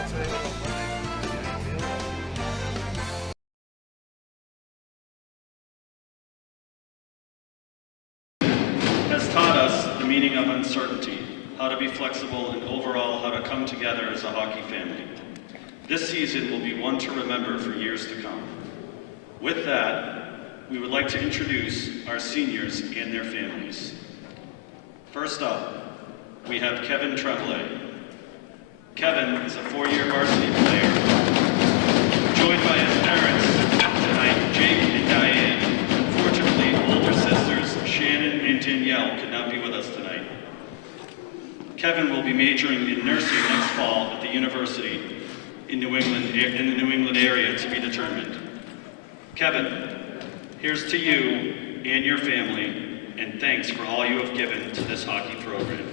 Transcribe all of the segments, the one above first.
Has taught us the meaning of uncertainty, how to be flexible, and overall how to come together as a hockey family. This season will be one to remember for years to come. With that, we would like to introduce our seniors and their families. First up, we have Kevin Tremblay. Kevin is a four-year varsity player, joined by his parents tonight, Jake and Diane. Unfortunately, older sisters Shannon and Danielle could not be with us tonight. Kevin will be majoring in nursing next fall at the university in the New England area to be determined. Kevin, here's to you and your family, and thanks for all you have given to this hockey program.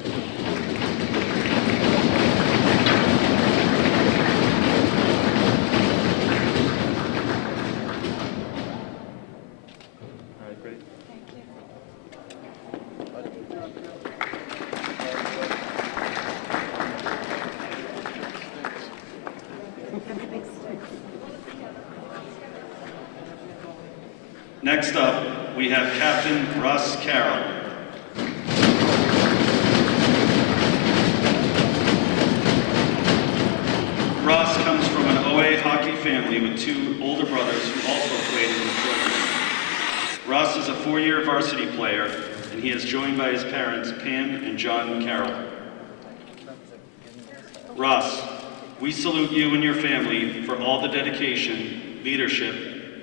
All right, great. Thank you. Next up, we have Captain Russ Carroll. Ross comes from an OA hockey family with two older brothers who also played in the program. Ross is a four-year varsity player, and he is joined by his parents, Pam and John Carroll. Ross, we salute you and your family for all the dedication, leadership,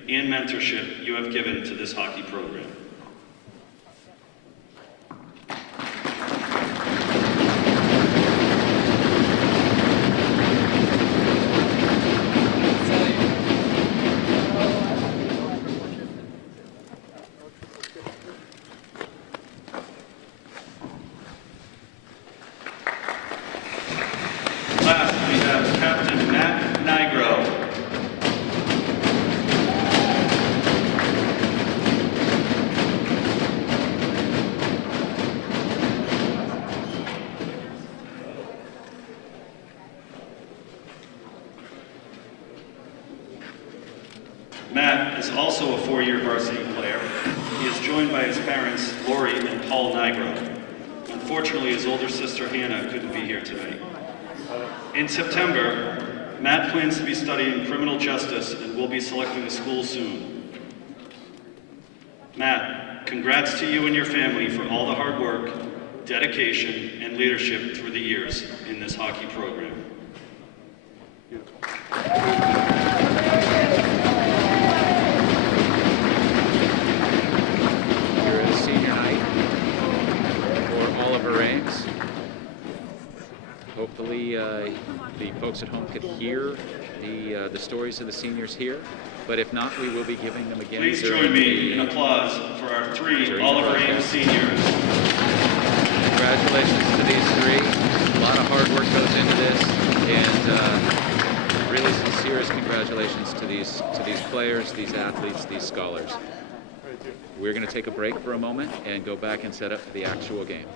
and mentorship you have given to this hockey program. Last, we have Captain Matt Nigro. Matt is also a four-year varsity player. He is joined by his parents, Lori and Paul Nigro. Unfortunately, his older sister, Hannah, couldn't be here tonight. In September, Matt plans to be studying criminal justice and will be selecting a school soon. Matt, congrats to you and your family for all the hard work, dedication, and leadership through the years in this hockey program. Here is senior night for Oliver Ames. Hopefully the folks at home could hear the stories of the seniors here, but if not, we will be giving them again. Please join me in applause for our three Oliver Ames seniors. Congratulations to these three. A lot of hard work goes into this, and really sincerest congratulations to these players, these athletes, these scholars. We're going to take a break for a moment and go back and set up for the actual game.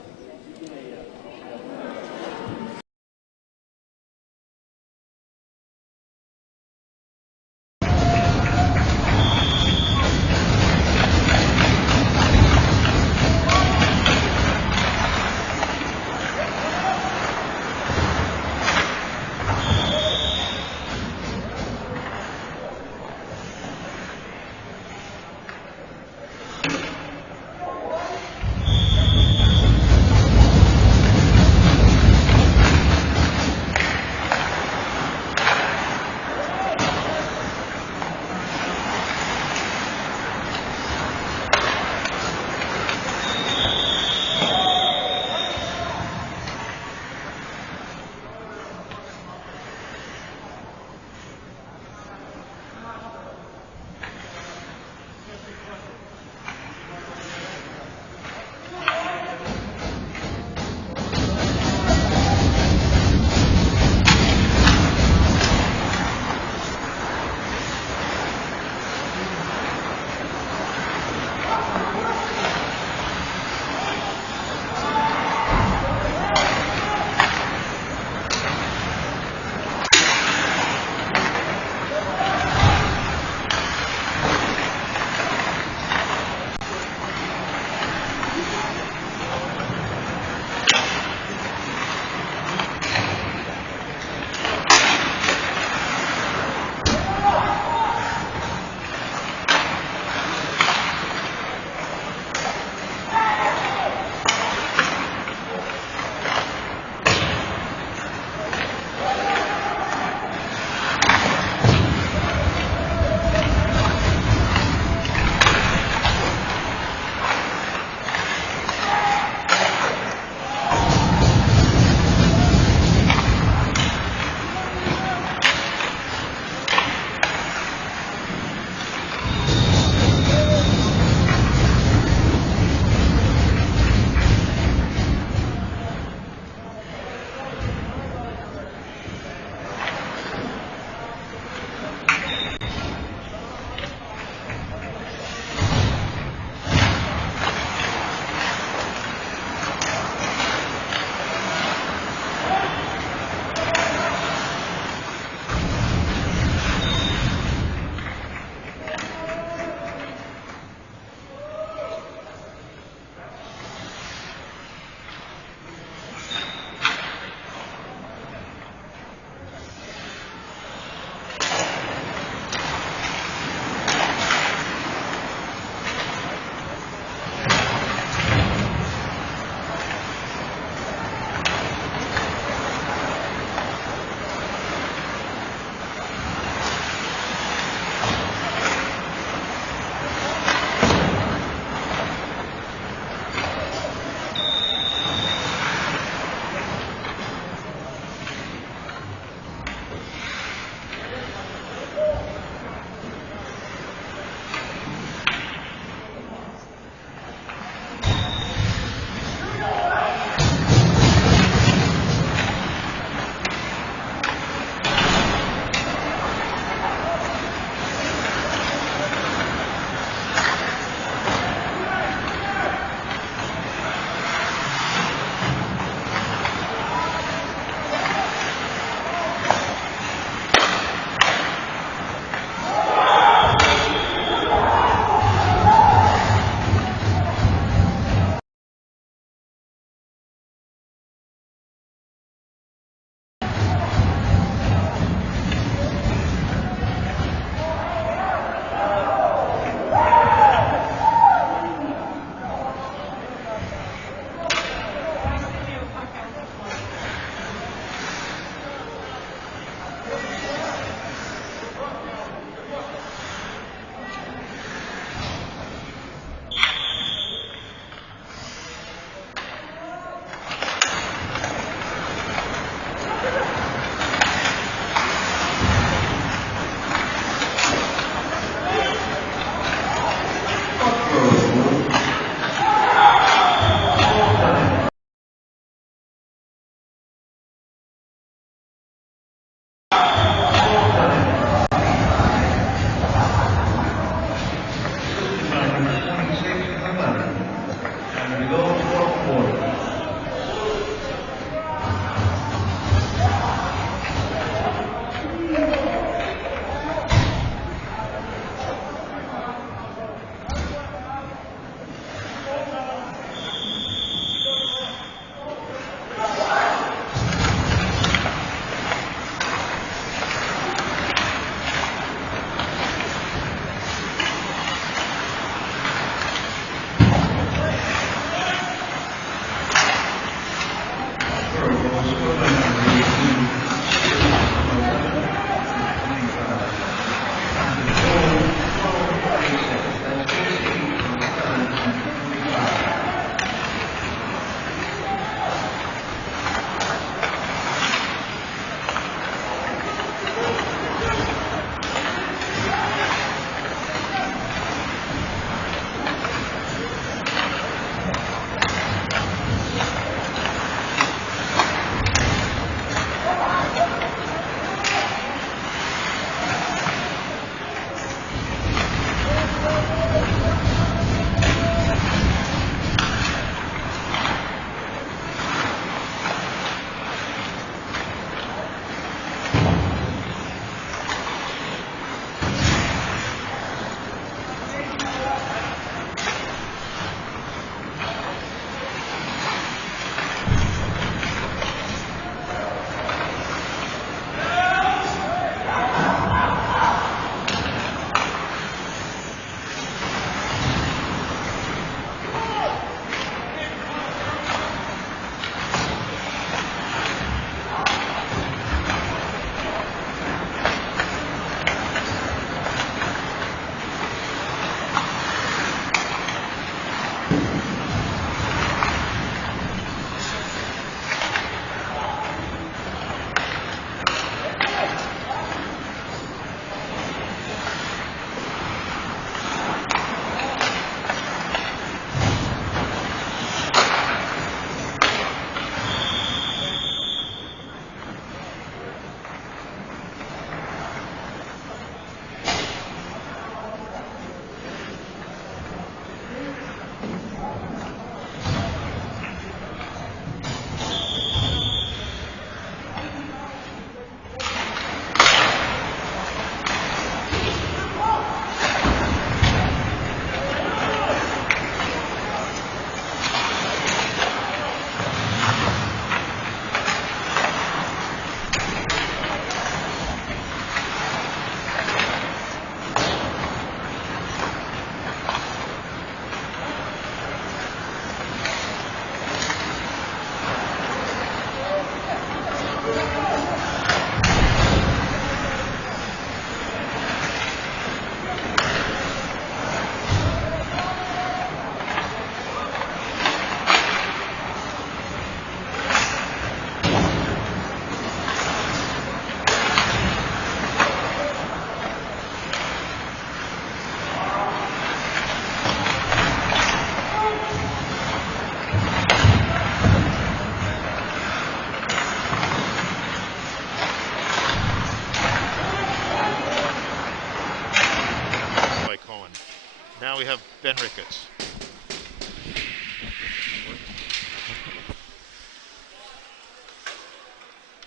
Now we have Ben Ricketts.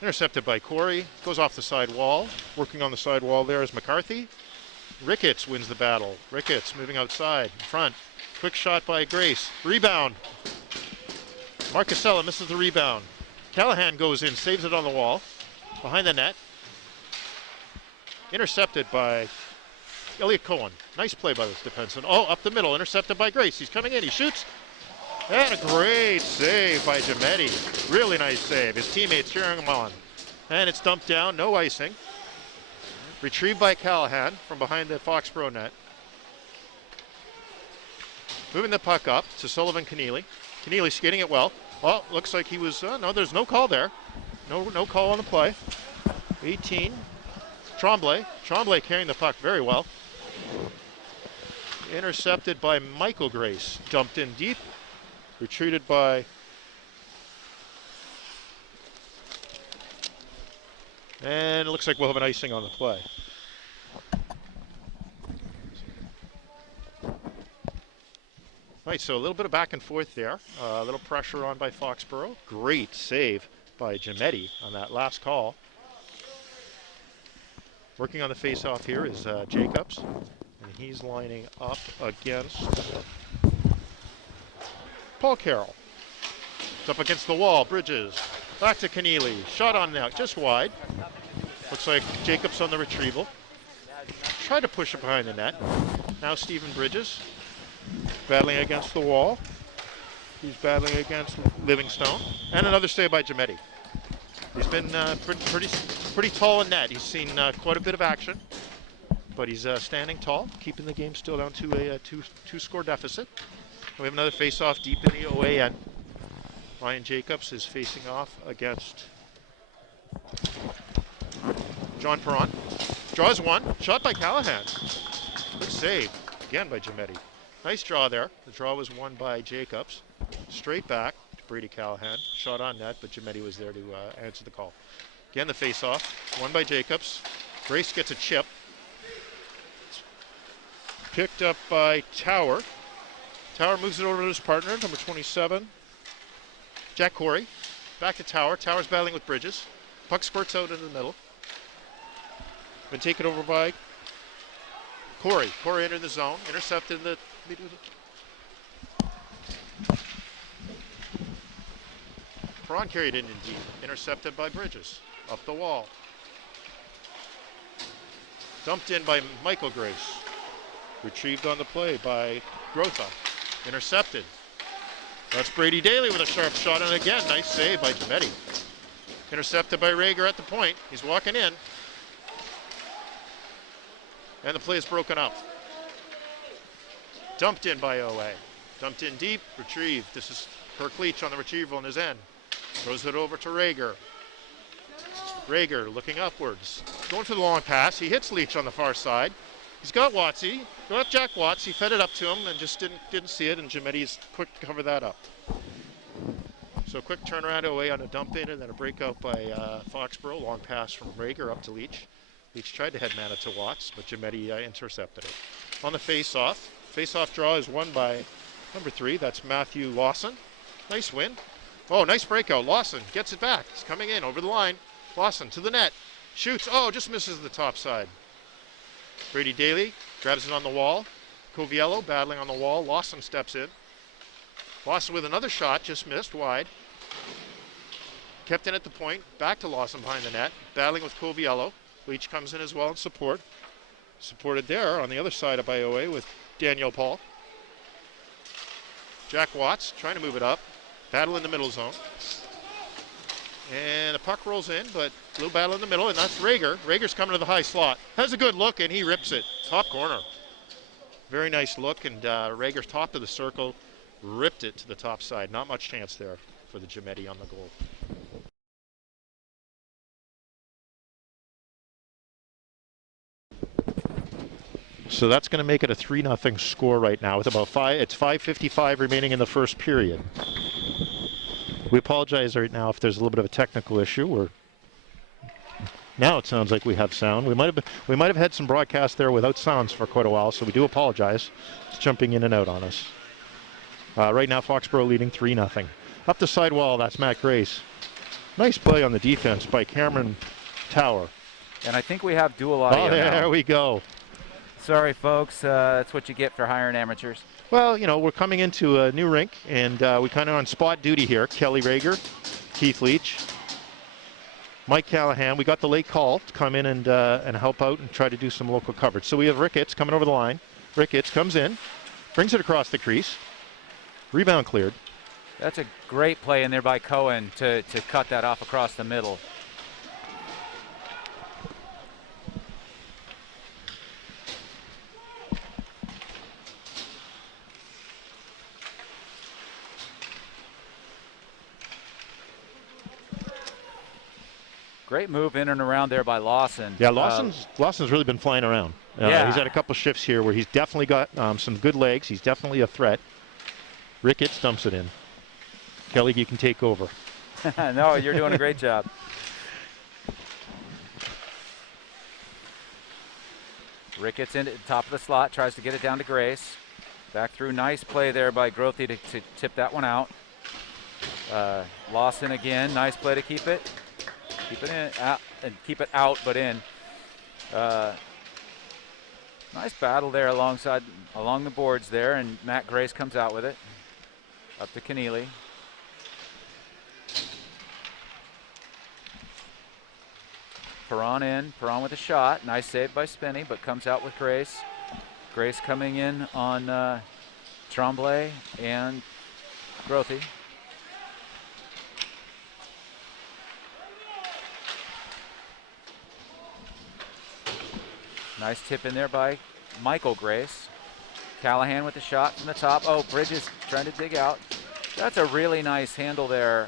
Intercepted by Corey, goes off the side wall. Working on the side wall there is McCarthy. Ricketts wins the battle. Ricketts moving outside, in front. Quick shot by Grace. Rebound. Marcusella misses the rebound. Callahan goes in, saves it on the wall. Behind the net. Intercepted by Elliot Cohen. Nice play by this defenseman. Oh, up the middle, intercepted by Grace. He's coming in, he shoots. And a great save by Giametti. Really nice save. His teammates cheering him on. And it's dumped down, no icing. Retrieved by Callahan from behind the Foxboro net. Moving the puck up to Sullivan Keneally. Keneally skating it well. Oh, looks like he was, no, there's no call there. No call on the play. 18. Tremblay. Tremblay carrying the puck very well. Intercepted by Michael Grace. Dumped in deep. Retreated by and it looks like we'll have an icing on the play. Right, so a little bit of back and forth there. A little pressure on by Foxboro. Great save by Giametti on that last call. Working on the face-off here is Jacobs, and he's lining up against Paul Carroll. It's up against the wall. Bridges. Back to Keneally. Shot on net, just wide. Looks like Jacobs on the retrieval. Tried to push it behind the net. Now Stephen Bridges battling against the wall. He's battling against Livingstone. And another save by Giametti. He's been pretty tall in net. He's seen quite a bit of action. But he's standing tall, keeping the game still down to a two-score deficit. We have another face-off deep in the OA end. Ryan Jacobs is facing off against John Perron. Draws one. Shot by Callahan. Good save. Again by Giametti. Nice draw there. The draw was won by Jacobs. Straight back to Brady Callahan. Shot on net, but Giametti was there to answer the call. Again, the face-off. Won by Jacobs. Grace gets a chip. Picked up by Tower. Tower moves it over to his partner, number 27, Jack Corey. Back to Tower. Tower's battling with Bridges. Puck squirts out into the middle. Been taken over by Corey. Corey entered the zone. Intercepted in the middle. Perron carried in deep. Intercepted by Bridges. Up the wall. Dumped in by Michael Grace. Retrieved on the play by Grotha. Intercepted. That's Brady Daly with a sharp shot, and again, nice save by Giametti. Intercepted by Rager at the point. He's walking in. And the play is broken up. Dumped in by OA. Dumped in deep, retrieved. This is Kirk Leach on the retrieval in his end. Throws it over to Rager. Rager looking upwards. Going for the long pass. He hits Leach on the far side. He's got Watsy. Got Jack Watts. He fed it up to him and just didn't see it, and Giametti's quick to cover that up. So quick turnaround away on a dump in and then a breakout by Foxboro. Long pass from Rager up to Leach. Leach tried to head man it to Watts, but Giametti intercepted it. On the face-off. Face-off draw is won by number 3. That's Matthew Lawson. Nice win. Oh, nice breakout. Lawson gets it back. He's coming in over the line. Lawson to the net. Shoots. Oh, just misses the top side. Brady Daly grabs it on the wall. Coviello battling on the wall. Lawson steps in. Lawson with another shot, just missed wide. Kept in at the point. Back to Lawson behind the net. Battling with Coviello. Leach comes in as well in support. Supported there on the other side by OA with Daniel Paul. Jack Watts trying to move it up. Battle in the middle zone. And the puck rolls in, but a little battle in the middle, and that's Rager. Rager's coming to the high slot. Has a good look, and he rips it. Top corner. Very nice look, and Rager's top of the circle. Ripped it to the top side. Not much chance there for the Giametti on the goal. So that's going to make it a 3-0 score right now with about it's 5:55 remaining in the first period. We apologize right now if there's a little bit of a technical issue. We're Now it sounds like we have sound. We might have had some broadcast there without sounds for quite a while, so we do apologize. It's jumping in and out on us. Right now, Foxboro leading 3-0. Up the sidewall, that's Matt Grace. Nice play on the defense by Cameron Tower. And I think we have dual audio there now. we go. Sorry, folks. That's what you get for hiring amateurs. Well, you know, we're coming into a new rink, and we kind of on spot duty here. Kelly Rager, Keith Leach, Mike Callahan. We got the late call to come in and help out and try to do some local coverage. So we have Ricketts coming over the line. Ricketts comes in, brings it across the crease. Rebound cleared. That's a great play in there by Cohen to cut that off across the middle. Great move in and around there by Lawson. Yeah, Lawson's really been flying around. Yeah. He's had a couple shifts here where he's definitely got some good legs. He's definitely a threat. Ricketts dumps it in. Kelly, you can take over. No, you're doing a great job. Ricketts in at the top of the slot, tries to get it down to Grace. Back through, nice play there by Grothy to tip that one out. Lawson again, nice play to keep it. Keep it in, out, and keep it out, but in. Nice battle there along the boards there, and Matt Grace comes out with it. Up to Keneally. Perron in, Perron with a shot. Nice save by Spinney, but comes out with Grace. Grace coming in on Tremblay and Grothy. Nice tip in there by Michael Grace. Callahan with the shot from the top. Oh, Bridges trying to dig out. That's a really nice handle there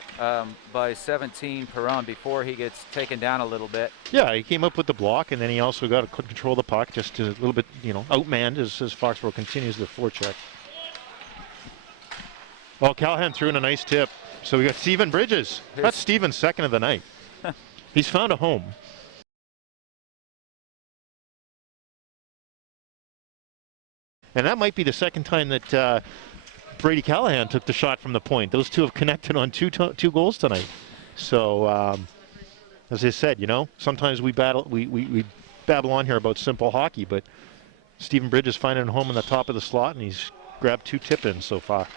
by 17 Perron before he gets taken down a little bit. Yeah, he came up with the block, and then he also got to control the puck just a little bit, you know, outmanned as Foxboro continues the forecheck. Well, Callahan threw in a nice tip. So we got Stephen Bridges. That's Stephen's second of the night. He's found a home. And that might be the second time that Brady Callahan took the shot from the point. Those two have connected on two goals tonight. So, as I said, you know, sometimes we babble on here about simple hockey, but Stephen Bridges finding a home in the top of the slot, and he's grabbed 2 tip-ins so far.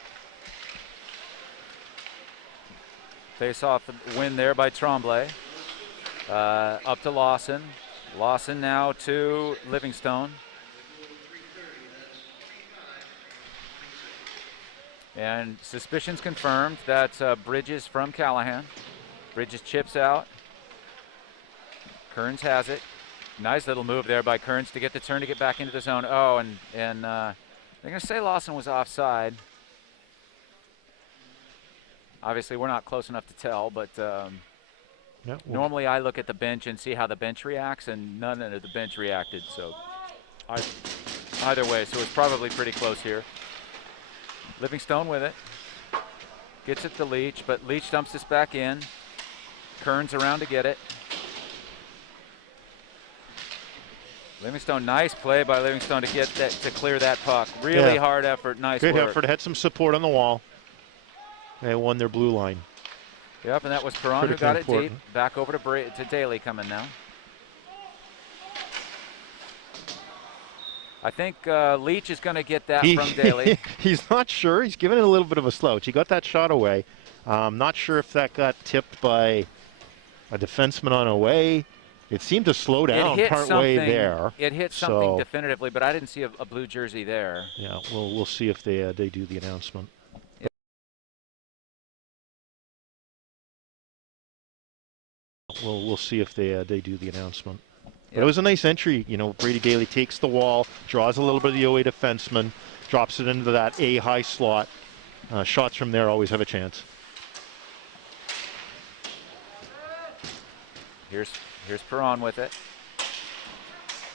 Face-off win there by Tremblay. Up to Lawson. Lawson now to Livingstone. And suspicions confirmed. That's Bridges from Callahan. Bridges chips out. Kearns has it. Nice little move there by Kearns to get the turn to get back into the zone. Oh, and they're going to say Lawson was offside. Obviously, we're not close enough to tell, but normally I look at the bench and see how the bench reacts, and none of the bench reacted. So either way, so it's probably pretty close here. Livingstone with it. Gets it to Leach, but Leach dumps this back in. Kearns around to get it. Livingstone, nice play by Livingstone to get that, to clear that puck. Really hard effort, nice work. Good effort, had some support on the wall. They won their blue line. Yep, and that was Perron who got it deep. Back over to Daly coming now. I think Leach is going to get that from Daly. He's not sure. He's giving it a little bit of a slouch. He got that shot away. Not sure if that got tipped by a defenseman on away. It seemed to slow down partway there. It hit something definitively, but I didn't see a blue jersey there. Yeah, we'll see if they do the announcement. Yep. We'll see if they do the announcement. But it was a nice entry. You know, Brady Daly takes the wall, draws a little bit of the OA defenseman, drops it into that A high slot. Shots from there always have a chance. Here's Perron with it.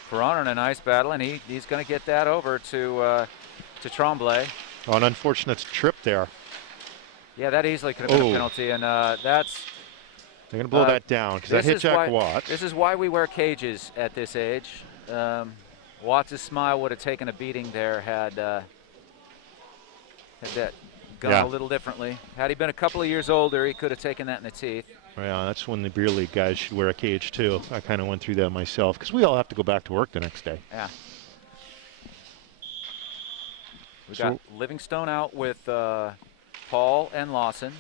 Perron in a nice battle, and he's going to get that over to Tremblay. Oh, an unfortunate trip there. Yeah, that easily could have been a penalty, and that's They're going to blow that down because that hit Jack Watts. This is why we wear cages at this age. Watts' smile would have taken a beating there had that gone a little differently. Had he been a couple of years older, he could have taken that in the teeth. Yeah, that's when the beer league guys should wear a cage too. I kind of went through that myself because we all have to go back to work the next day. Yeah. We got Livingstone out with Paul and Lawson.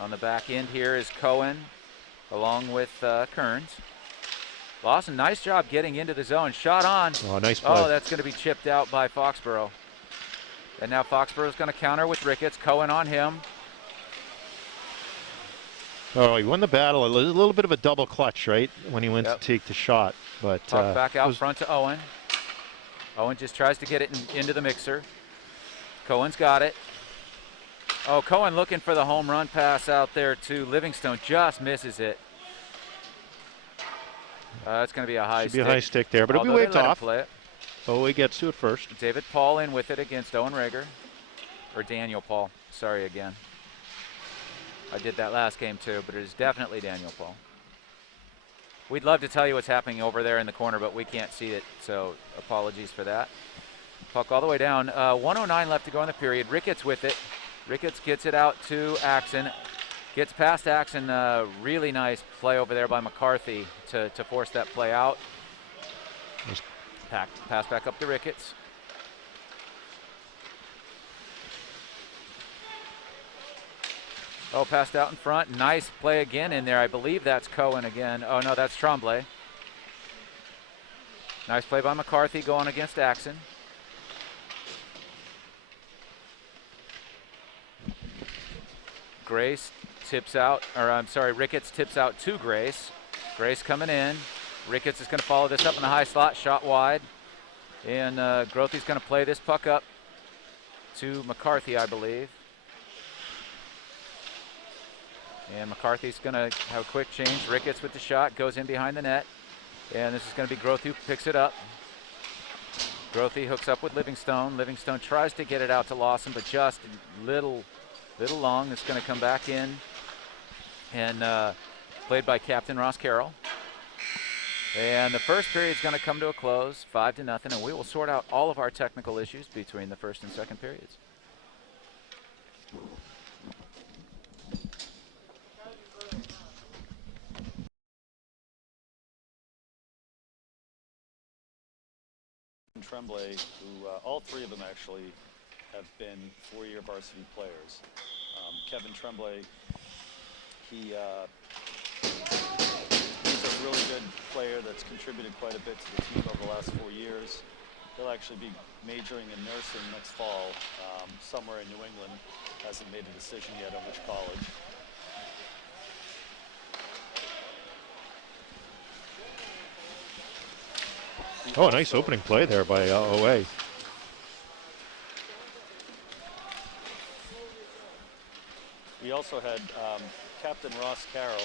On the back end here is Cohen along with Kearns. Lawson, nice job getting into the zone. Shot on. Oh, nice play. Oh, that's going to be chipped out by Foxboro. And now Foxboro's going to counter with Ricketts. Cohen on him. Oh, he won the battle. A little bit of a double clutch, right, when he went to take the shot. But puck back out front to Owen. Owen just tries to get it into the mixer. Cohen's got it. Oh, Cohen looking for the home run pass out there to Livingstone. Just misses it. It's going to be a high stick. Should be a high stick there, but it'll be waved off. He gets to it first. David Paul in with it against Owen Rager. Or Daniel Paul. Sorry again. I did that last game too, but it is definitely Daniel Paul. We'd love to tell you what's happening over there in the corner, but we can't see it, so apologies for that. Puck all the way down. 1:09 left to go in the period. Ricketts with it. Ricketts gets it out to Axon. Gets past Axon. Really nice play over there by McCarthy to force that play out. Pass back up to Ricketts. Oh, passed out in front. Nice play again in there. I believe that's Cohen again. Oh, no, that's Tremblay. Nice play by McCarthy going against Axon. Grace tips out, or I'm sorry, Ricketts tips out to Grace. Grace coming in. Ricketts is going to follow this up in the high slot, shot wide. And Grothy's going to play this puck up to McCarthy, I believe. And McCarthy's going to have a quick change. Ricketts with the shot, goes in behind the net. And this is going to be Grothy who picks it up. Grothy hooks up with Livingstone. Livingstone tries to get it out to Lawson, but just little long. It's going to come back in. And played by Captain Ross Carroll. And the first period is going to come to a close, 5-0, and we will sort out all of our technical issues between the first and second periods. Tremblay, who all three of them actually have been four-year varsity players. Kevin Tremblay, he's a really good player that's contributed quite a bit to the team over the last 4 years. He'll actually be majoring in nursing next fall, somewhere in New England. Hasn't made a decision yet on which college. Oh, nice opening play there by OA. We also had Captain Ross Carroll,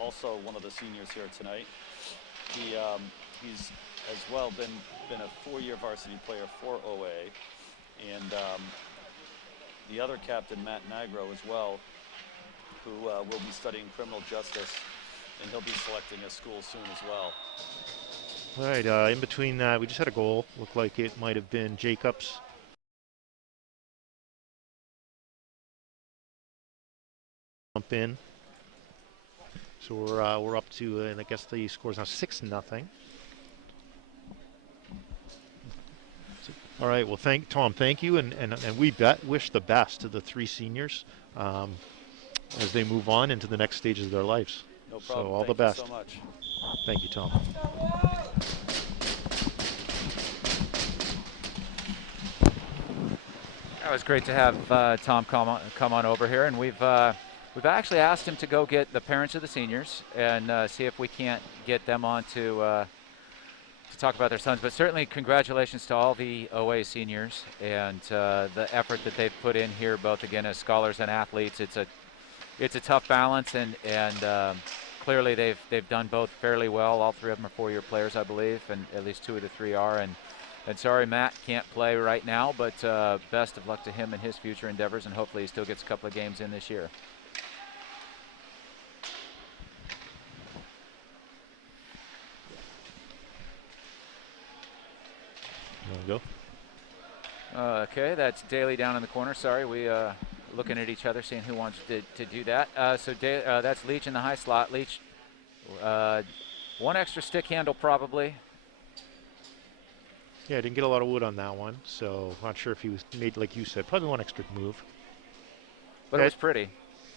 also one of the seniors here tonight. He's as well been a four-year varsity player for OA, and the other captain, Matt Nigro, as well, who will be studying criminal justice, and he'll be selecting a school soon as well. All right, in between that, we just had a goal. Looked like it might have been Jacobs. Jump in. So we're up to, and I guess the score is now 6-0. All right, well, Tom, thank you, and we wish the best to the three seniors as they move on into the next stages of their lives. No problem. So all the best. Thank you so much. Thank you, Tom. That was great to have Tom come on over here, and we've actually asked him to go get the parents of the seniors and see if we can't get them on to talk about their sons. But certainly congratulations to all the OA seniors and the effort that they've put in here, both again as scholars and athletes. It's a tough balance, and clearly they've done both fairly well. All three of them are four-year players, I believe, and at least two of the three are. And And sorry, Matt can't play right now, but best of luck to him in his future endeavors, and hopefully he still gets a couple of games in this year. You want to go? Okay, that's Daly down in the corner. Sorry, we looking at each other, seeing who wants to do that. That's Leach in the high slot. Leach, one extra stick handle probably. Yeah, didn't get a lot of wood on that one, so not sure if he was made, like you said, probably one extra move. But it was pretty.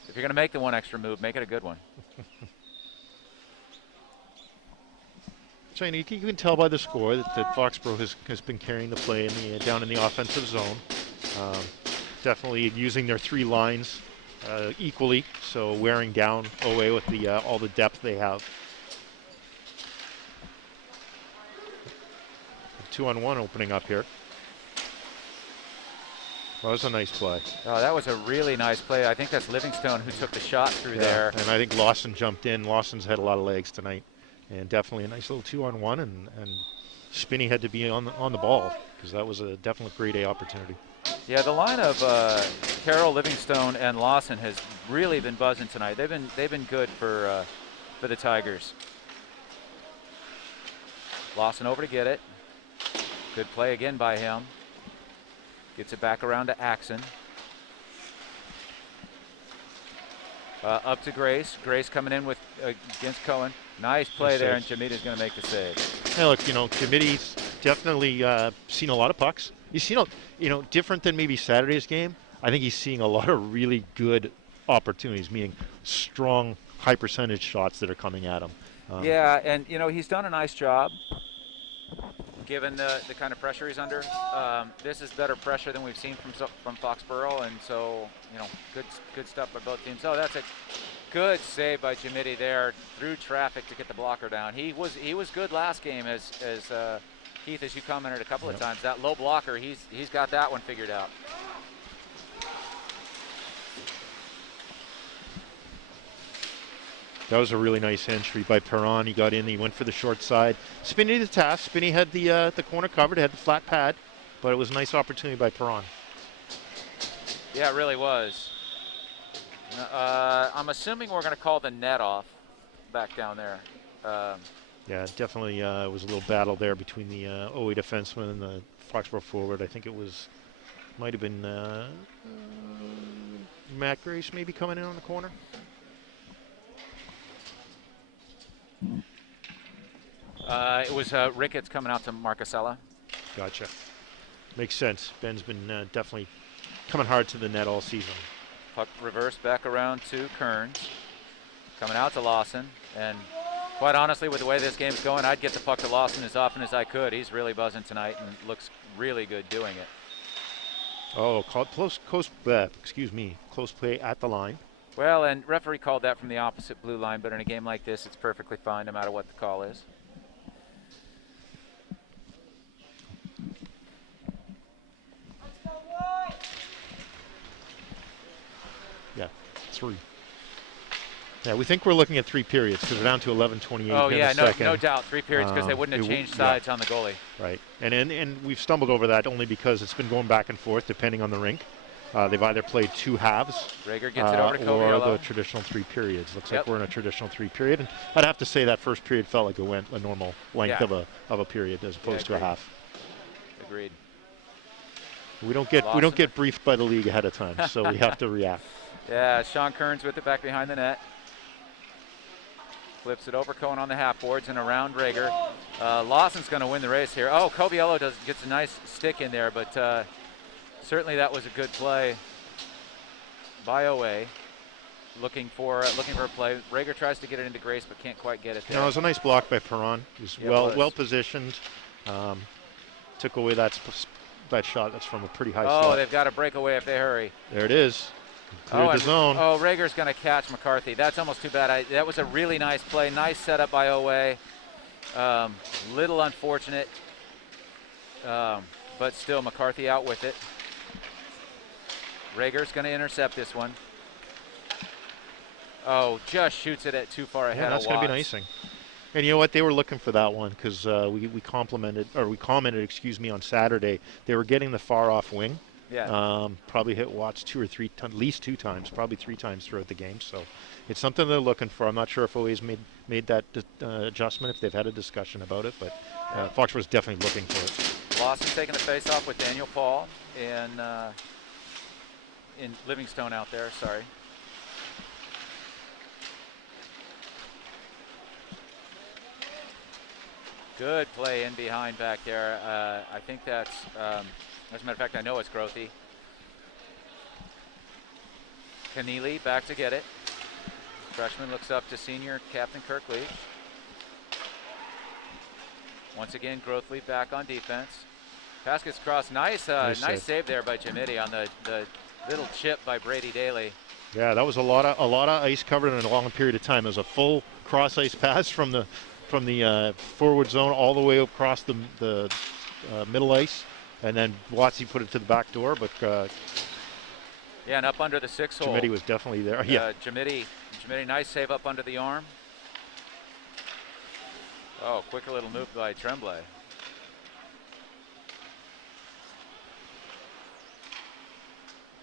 If you're going to make the one extra move, make it a good one. So you can tell by the score that Foxboro has been carrying the play down in the offensive zone. Definitely using their 3 lines equally, so wearing down OA with all the depth they have. 2-on-1 opening up here. Well, that was a nice play. Oh, that was a really nice play. I think that's Livingstone who took the shot through there. And I think Lawson jumped in. Lawson's had a lot of legs tonight. And definitely a nice little 2-on-1, and Spinney had to be on the ball because that was a definite grade A opportunity. Yeah, the line of Carroll, Livingstone, and Lawson has really been buzzing tonight. They've been good for the Tigers. Lawson over to get it. Good play again by him. Gets it back around to Axon. Up to Grace. Grace coming in with against Cohen. Nice play there, and Jamita's going to make the save. Hey, look, Jamita's definitely seen a lot of pucks. He's seen, different than maybe Saturday's game. I think he's seeing a lot of really good opportunities, meaning strong, high percentage shots that are coming at him. Yeah, and he's done a nice job given the kind of pressure he's under. This is better pressure than we've seen from Foxboro, and so good stuff by both teams. Oh, that's a good save by Jamiti there through traffic to get the blocker down. He was good last game, as Keith, as you commented a couple of times. That low blocker, he's got that one figured out. That was a really nice entry by Perron. He got in, he went for the short side. Spinney the task. Spinney had the corner covered, had the flat pad, but it was a nice opportunity by Perron. Yeah, it really was. I'm assuming we're going to call the net off back down there. Yeah, definitely it was a little battle there between the OA defenseman and the Foxboro forward. I think it might have been Matt Grace maybe coming in on the corner. It was Ricketts coming out to Marcasella. Gotcha. Makes sense. Ben's been definitely coming hard to the net all season. Puck reversed back around to Kearns. Coming out to Lawson. And quite honestly, with the way this game's going, I'd get the puck to Lawson as often as I could. He's really buzzing tonight and looks really good doing it. Oh, close play at the line. Well, and referee called that from the opposite blue line, but in a game like this, it's perfectly fine no matter what the call is. Yeah, 3. Yeah, we think we're looking at 3 periods because we're down to 11:28. Oh yeah, no doubt, 3 periods because they wouldn't have changed sides on the goalie. Right, and we've stumbled over that only because it's been going back and forth depending on the rink. They've either played 2 halves Rager gets it over to or the traditional 3 periods. Looks like we're in a traditional 3 period. And I'd have to say that first period felt like it went a normal length of a period as opposed to a half. Agreed. We don't get briefed by the league ahead of time, so we have to react. Yeah, Sean Kearns with it back behind the net. Flips it over, Cohen on the half boards and around Rager. Lawson's going to win the race here. Oh, Coviello gets a nice stick in there, but certainly that was a good play by OA. Looking for a play. Rager tries to get it into Grace, but can't quite get it there. No, it was a nice block by Perron. He was well positioned. Took away that shot. That's from a pretty high slot. Oh, they've got to break away if they hurry. There it is. Cleared the zone. Oh, Rager's going to catch McCarthy. That's almost too bad. That was a really nice play. Nice setup by OA. Little unfortunate, but still McCarthy out with it. Rager's going to intercept this one. Oh, just shoots it at too far ahead. Yeah, that's going to be an icing. And you know what? They were looking for that one because we commented, on Saturday. They were getting the far off wing. Yeah. Probably hit Watts at least 2 times, probably 3 times throughout the game. So it's something they're looking for. I'm not sure if OA's made that adjustment, if they've had a discussion about it, but Foxboro's definitely looking for it. Lawson taking the face-off with Daniel Paul in Livingstone out there. Sorry. Good play in behind back there. I think that's, as a matter of fact, I know it's Grothy. Keneally back to get it. Freshman looks up to senior Captain Kirk Leach. Once again, Grothley back on defense. Pass gets crossed. Nice save there by Jimity on the little chip by Brady Daly. Yeah, that was a lot of ice covered in a long period of time. It was a full cross ice pass from the forward zone all the way across the middle ice, and then Watsy put it to the back door. But yeah, and up under the 6 hole. Jimity was definitely there. Yeah, Jimity, nice save up under the arm. Oh, quicker little move by Tremblay.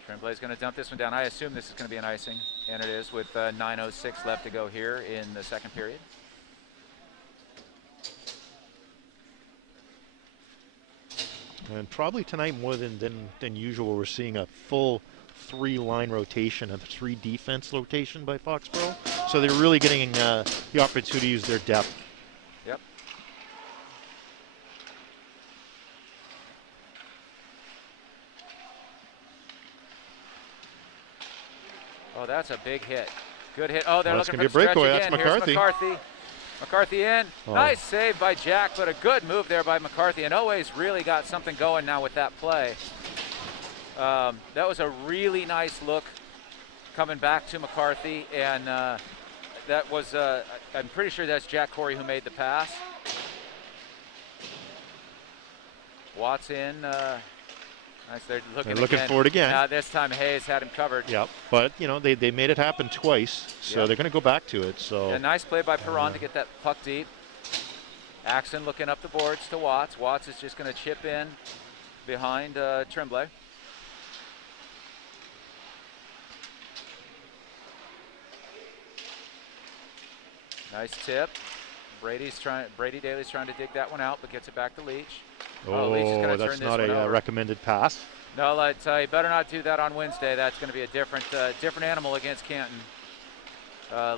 Tremblay's going to dump this one down. I assume this is going to be an icing, and it is with 9:06 left to go here in the second period. And probably tonight more than usual, we're seeing a full 3-line rotation, a 3 defense rotation by Foxboro. So they're really getting the opportunity to use their depth. Yep. Oh, that's a big hit. Good hit. Oh, they're looking for the breakaway. That's again. McCarthy. Here's McCarthy in. Oh. Nice save by Jack, but a good move there by McCarthy. And Always really got something going now with that play. That was a really nice look coming back to McCarthy. And that was, I'm pretty sure that's Jack Corey who made the pass. Watts in. Nice. They're looking for it again. This time Hayes had him covered. Yep. But, you know, they made it happen twice, so they're going to go back to it. So yeah, nice play by Perron to get that puck deep. Axon looking up the boards to Watts. Watts is just going to chip in behind Tremblay. Nice tip. Brady Daly's trying to dig that one out, but gets it back to Leach. Leach is going to turn this one over. That's not a recommended pass. No, I tell you, better not do that on Wednesday. That's going to be a different animal against Canton.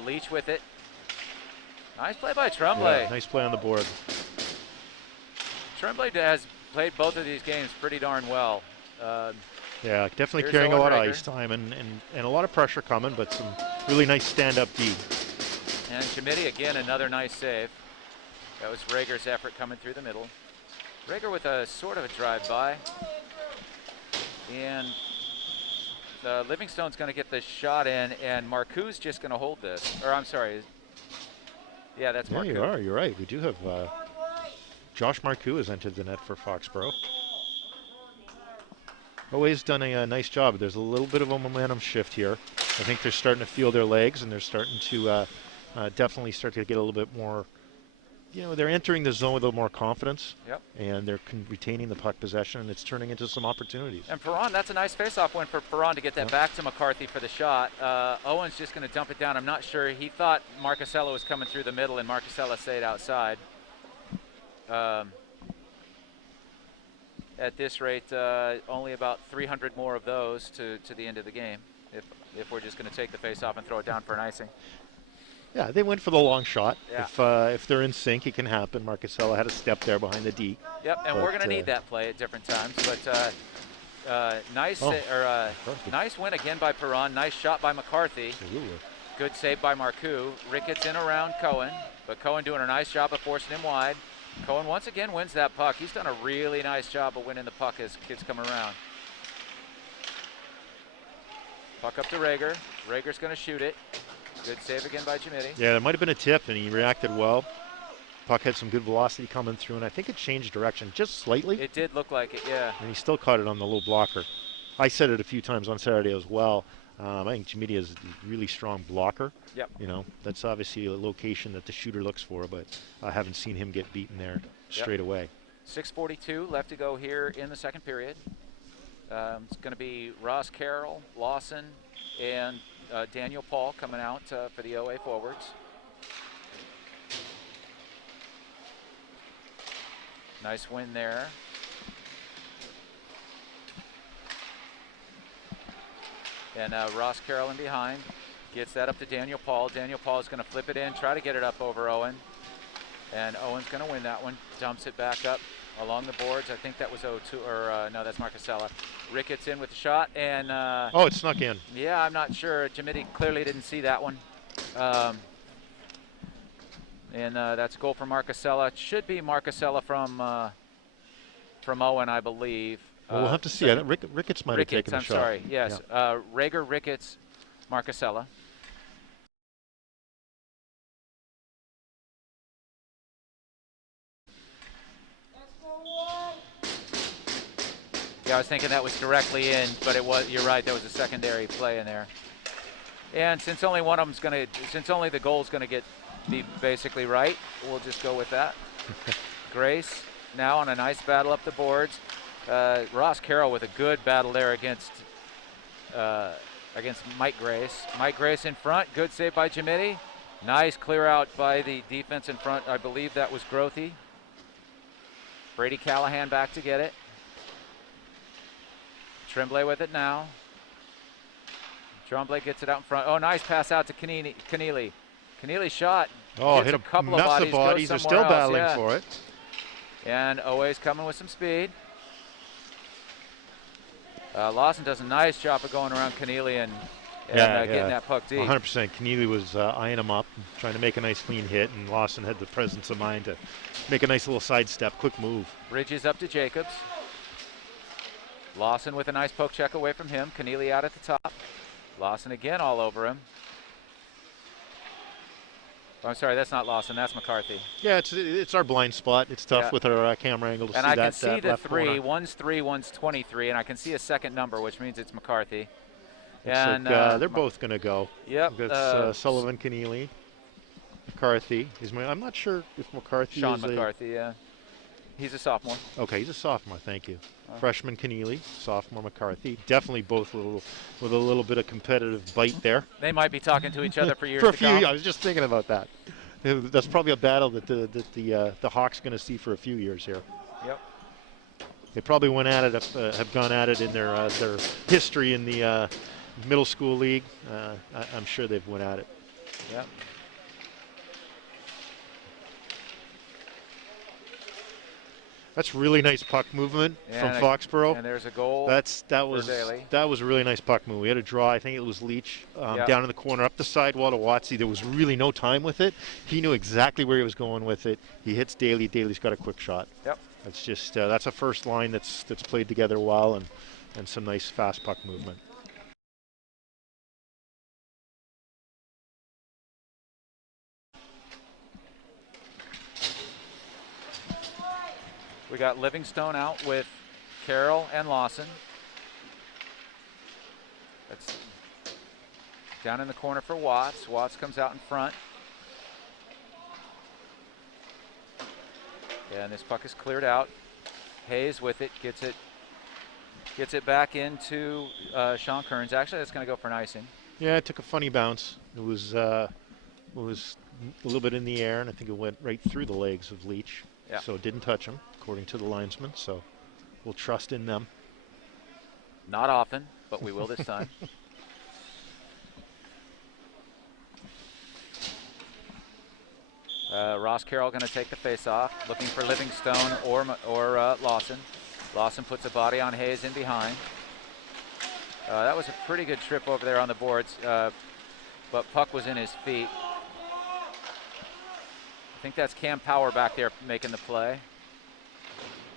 Leach with it. Nice play by Tremblay. Yeah, nice play on the board. Tremblay has played both of these games pretty darn well. Yeah, definitely carrying a lot of ice time and a lot of pressure coming, but some really nice stand-up D. And Jimity, again, another nice save. That was Rager's effort coming through the middle. Rager with a sort of a drive-by. And Livingstone's going to get the shot in, and Marcoux's just going to hold this. Or I'm sorry. Yeah, that's Marcoux. Yeah, you're right. We do have Josh Marcoux has entered the net for Foxboro. Always done a nice job. There's a little bit of a momentum shift here. I think they're starting to feel their legs, and they're starting to definitely start to get a little bit more, you know, they're entering the zone with a little more confidence. Yep. And they're retaining the puck possession, and it's turning into some opportunities. And Perron, that's a nice face-off win for Perron to get that back to McCarthy for the shot. Owen's just going to dump it down. I'm not sure. He thought Marcusella was coming through the middle, and Marcusella stayed outside. At this rate, only about 300 more of those to the end of the game, if we're just going to take the face-off and throw it down for an icing. Yeah, they went for the long shot. Yeah. If they're in sync, it can happen. Marcusella had a step there behind the D. Yep, and we're going to need that play at different times. But nice win again by Perron. Nice shot by McCarthy. Absolutely. Good save by Marcoux. Ricketts in around Cohen, but Cohen doing a nice job of forcing him wide. Cohen once again wins that puck. He's done a really nice job of winning the puck as kids come around. Puck up to Rager. Rager's going to shoot it. Good save again by Jimity. Yeah, there might have been a tip, and he reacted well. Puck had some good velocity coming through, and I think it changed direction just slightly. It did look like it, yeah. And he still caught it on the little blocker. I said it a few times on Saturday as well. I think Jamidi is a really strong blocker. Yep. You know, that's obviously a location that the shooter looks for, but I haven't seen him get beaten there straight away. 6:42 left to go here in the second period. It's going to be Ross Carroll, Lawson, and Daniel Paul coming out for the OA forwards. Nice win there. And Ross Carroll in behind. Gets that up to Daniel Paul. Daniel Paul is going to flip it in, try to get it up over Owen. And Owen's going to win that one. Dumps it back up along the boards. I think that was 0-2, or no, that's Marcasella. Ricketts in with the shot, and oh, it snuck in. Yeah, I'm not sure. Jamidi clearly didn't see that one. And that's a goal for Marcasella. It should be Marcasella from Owen, I believe. Well, we'll have to see. Ricketts might have taken the shot. I'm sorry. Yes, yeah. Rager, Ricketts, Marcasella. Yeah, I was thinking that was directly in, but it was. You're right. That was a secondary play in there. And since only one of them's going to, since only the goal's going to be basically right, we'll just go with that. Grace now on a nice battle up the boards. Ross Carroll with a good battle there against Mike Grace. Mike Grace in front. Good save by Jamidi. Nice clear out by the defense in front. I believe that was Grothy. Brady Callahan back to get it. Tremblay with it now. Tremblay gets it out in front. Oh, nice pass out to Keneally. Keneally shot. Oh, hit a couple of bodies. They're still battling for it. And OA's coming with some speed. Lawson does a nice job of going around Keneally and getting that puck deep. 100%. Keneally was eyeing him up, trying to make a nice clean hit, and Lawson had the presence of mind to make a nice little sidestep, quick move. Bridges up to Jacobs. Lawson with a nice poke check away from him. Keneally out at the top. Lawson again all over him. Oh, I'm sorry, that's not Lawson, that's McCarthy. Yeah, it's our blind spot. It's tough with our camera angle to see that. And I can see the three. Corner. One's 3, one's 23, and I can see a second number, which means it's McCarthy. And they're both going to go. Yep. That's Sullivan, Keneally, McCarthy. I'm not sure if McCarthy Sean is McCarthy, yeah. He's a sophomore. Okay, he's a sophomore, thank you. Freshman Keneally, sophomore McCarthy. Definitely both with a little bit of competitive bite there. They might be talking to each other for years to come. I was just thinking about that. That's probably a battle that the Hawks going to see for a few years here. Yep. They probably went at it, have gone at it in their history in the middle school league. I'm sure they've went at it. Yep. That's really nice puck movement from Foxboro. And there's a goal. That was a really nice puck move. We had a draw. I think it was Leach down in the corner, up the sidewall to Watsy. There was really no time with it. He knew exactly where he was going with it. He hits Daly. Daly's got a quick shot. Yep. That's just that's a first line that's played together well and some nice fast puck movement. We got Livingstone out with Carroll and Lawson. That's down in the corner for Watts. Watts comes out in front. And this puck is cleared out. Hayes with it, gets it back into Sean Kearns. Actually, that's going to go for an icing. Yeah, it took a funny bounce. It was a little bit in the air, and I think it went right through the legs of Leach. Yeah. So it didn't touch him, according to the linesman. So we'll trust in them. Not often, but we will this time. Ross Carroll going to take the face-off, looking for Livingstone or Lawson. Lawson puts a body on Hayes in behind. That was a pretty good trip over there on the boards, but puck was in his feet. I think that's Cam Power back there making the play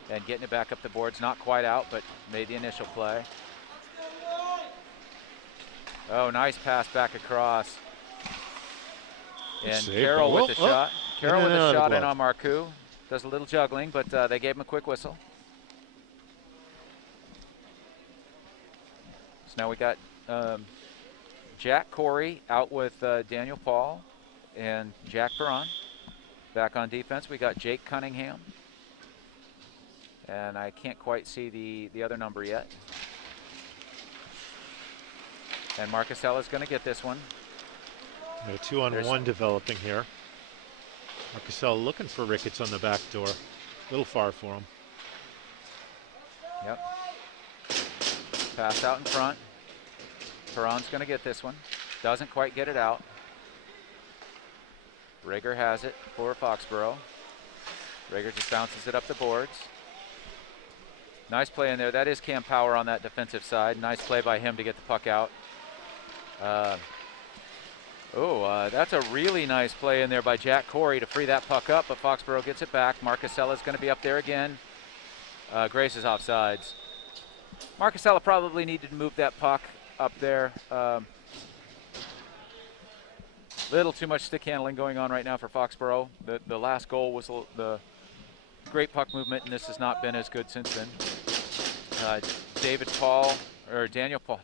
and getting it back up the boards. Not quite out, but made the initial play. Oh, nice pass back across. And Carroll with the shot. Carroll with the shot in on Marcoux. Does a little juggling, but they gave him a quick whistle. So now we got Jack Corey out with Daniel Paul and Jack Perron. Back on defense, we got Jake Cunningham. And I can't quite see the other number yet. And Marcusella's going to get this one. A 2-on-1 developing here. Marcusella looking for Ricketts on the back door. A little far for him. Yep. Pass out in front. Perron's going to get this one. Doesn't quite get it out. Rager has it for Foxboro. Rager just bounces it up the boards. Nice play in there. That is Cam Power on that defensive side. Nice play by him to get the puck out. That's a really nice play in there by Jack Corey to free that puck up, but Foxboro gets it back. Marcusella's going to be up there again. Grace is offsides. Marcusella probably needed to move that puck up there. Little too much stick handling going on right now for Foxboro. The last goal was the great puck movement, and this has not been as good since then. Daniel Paul,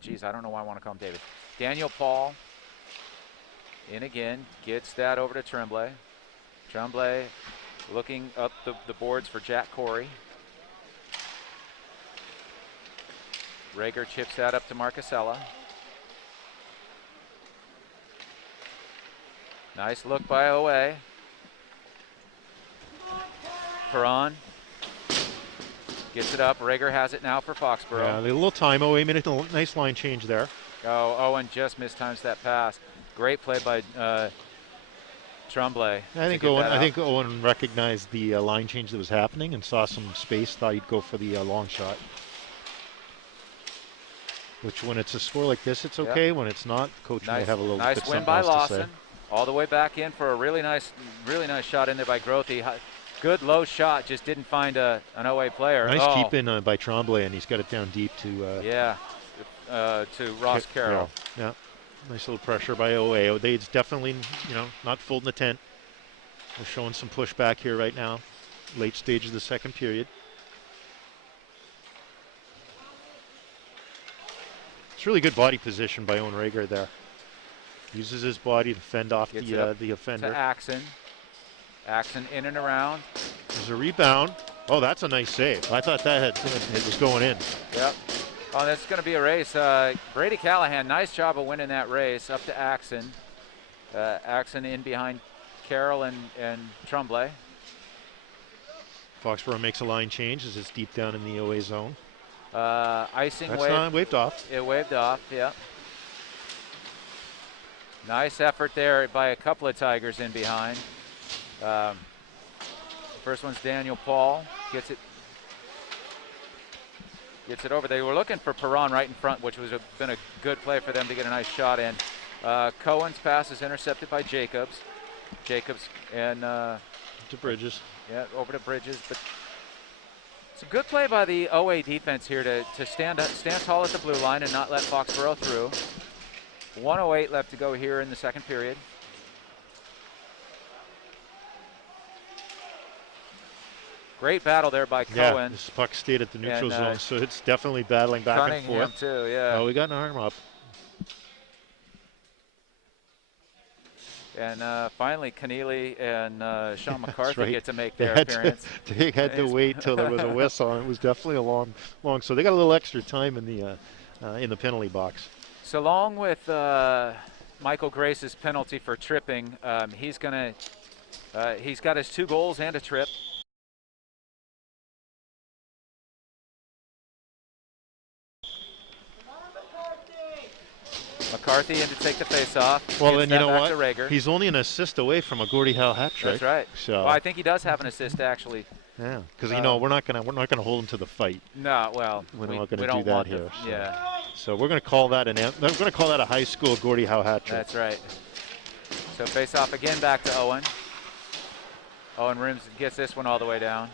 geez, I don't know why I want to call him David. Daniel Paul in again, gets that over to Tremblay. Tremblay looking up the boards for Jack Corey. Rager chips that up to Marcusella. Nice look by Owe. Perron gets it up. Rager has it now for Foxboro. Yeah, a little time. Owe made a nice line change there. Oh, Owen just mistimes that pass. Great play by Tremblay. I think Owen recognized the line change that was happening and saw some space. Thought he'd go for the long shot. Which, when it's a score like this, it's okay. Yep. When it's not, coach may have a little bit something else to say. Lawson. All the way back in for a really nice shot in there by Grothy. Good low shot, just didn't find an OA player. Nice keep in by Tremblay, and he's got it down deep to to Ross Carroll. Yeah, nice little pressure by OA. It's definitely not folding the tent. We're showing some pushback here right now, late stage of the second period. It's really good body position by Owen Rager there. Uses his body to fend off the offender. To Axon. Axon in and around. There's a rebound. Oh, that's a nice save. I thought it was going in. Yep. Oh, that's going to be a race. Brady Callahan, nice job of winning that race. Up to Axon. Axon in behind Carroll and Tremblay. Foxboro makes a line change as it's deep down in the OA zone. Icing that's wave. Not waved off. It waved off, yeah. Nice effort there by a couple of Tigers in behind. First one's Daniel Paul. Gets it over. They were looking for Perron right in front, which was been a good play for them to get a nice shot in. Cohen's pass is intercepted by Jacobs. Jacobs and to Bridges. Yeah, over to Bridges. But it's a good play by the OA defense here to stand tall at the blue line and not let Foxboro through. 1:08 left to go here in the second period. Great battle there by Cohen. Yeah, this puck stayed at the neutral zone, so it's definitely battling back and forth. Too, yeah. Oh, we got an arm up. And finally, Keneally and Sean McCarthy get to make their appearance. They had to wait till there was a whistle. It was definitely a long. So they got a little extra time in the penalty box. So along with Michael Grace's penalty for tripping, he's got his 2 goals and a trip. McCarthy in to take the face-off. Well, then you know what? He's only an assist away from a Gordie Howe hat trick. That's right. So well, I think he does have an assist actually. Yeah, because we're not gonna hold him to the fight. No, well, we're not gonna do that here. So. Yeah. So we're gonna call that a high school Gordie Howe hat trick. That's right. So face-off again back to Owen. Owen Rims gets this one all the way down.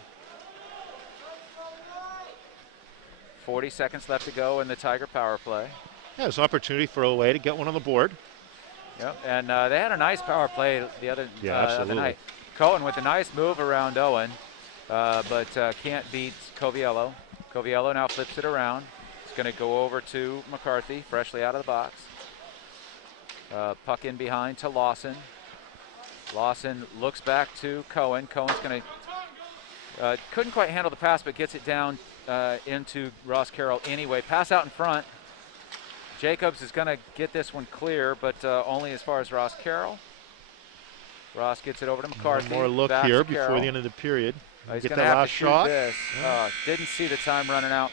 40 seconds left to go in the Tiger power play. Yeah, it's an opportunity for OA to get one on the board. Yep, and they had a nice power play the other night. Cohen with a nice move around Owen, but can't beat Coviello. Coviello now flips it around. It's going to go over to McCarthy, freshly out of the box. Puck in behind to Lawson. Lawson looks back to Cohen. Cohen's going to, couldn't quite handle the pass, but gets it down into Ross Carroll anyway. Pass out in front. Jacobs is going to get this one clear, but only as far as Ross Carroll. Ross gets it over to McCarthy. One more look here before the end of the period. He's Get going to that have last to shoot shot. this. Didn't see the time running out.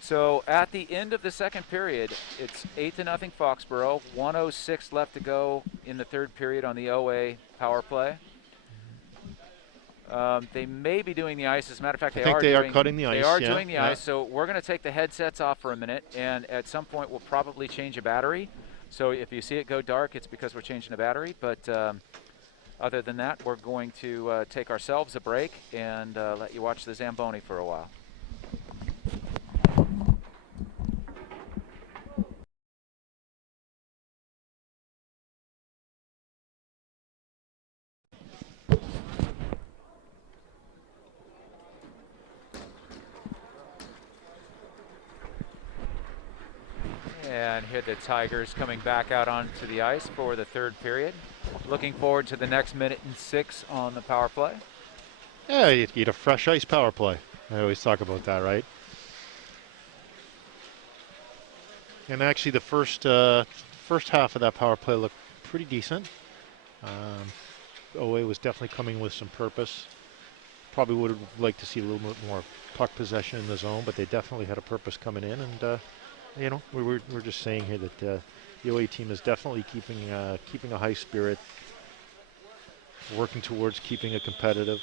So at the end of the second period, it's 8-0 Foxboro. 1:06 left to go in the third period on the OA power play. They may be doing the ice. As a matter of fact, I think they are cutting the ice. They are doing the ice. So we're going to take the headsets off for a minute, and at some point we'll probably change a battery. So if you see it go dark, it's because we're changing a battery. But other than that, we're going to take ourselves a break and let you watch the Zamboni for a while. And here the Tigers coming back out onto the ice for the third period. Looking forward to the next 1:06 on the power play. Yeah, you get a fresh ice power play. I always talk about that, right? And actually the first half of that power play looked pretty decent. OA was definitely coming with some purpose. Probably would have liked to see a little bit more puck possession in the zone, but they definitely had a purpose coming in. And you know, we're just saying here that the OA team is definitely keeping a high spirit, working towards keeping it competitive.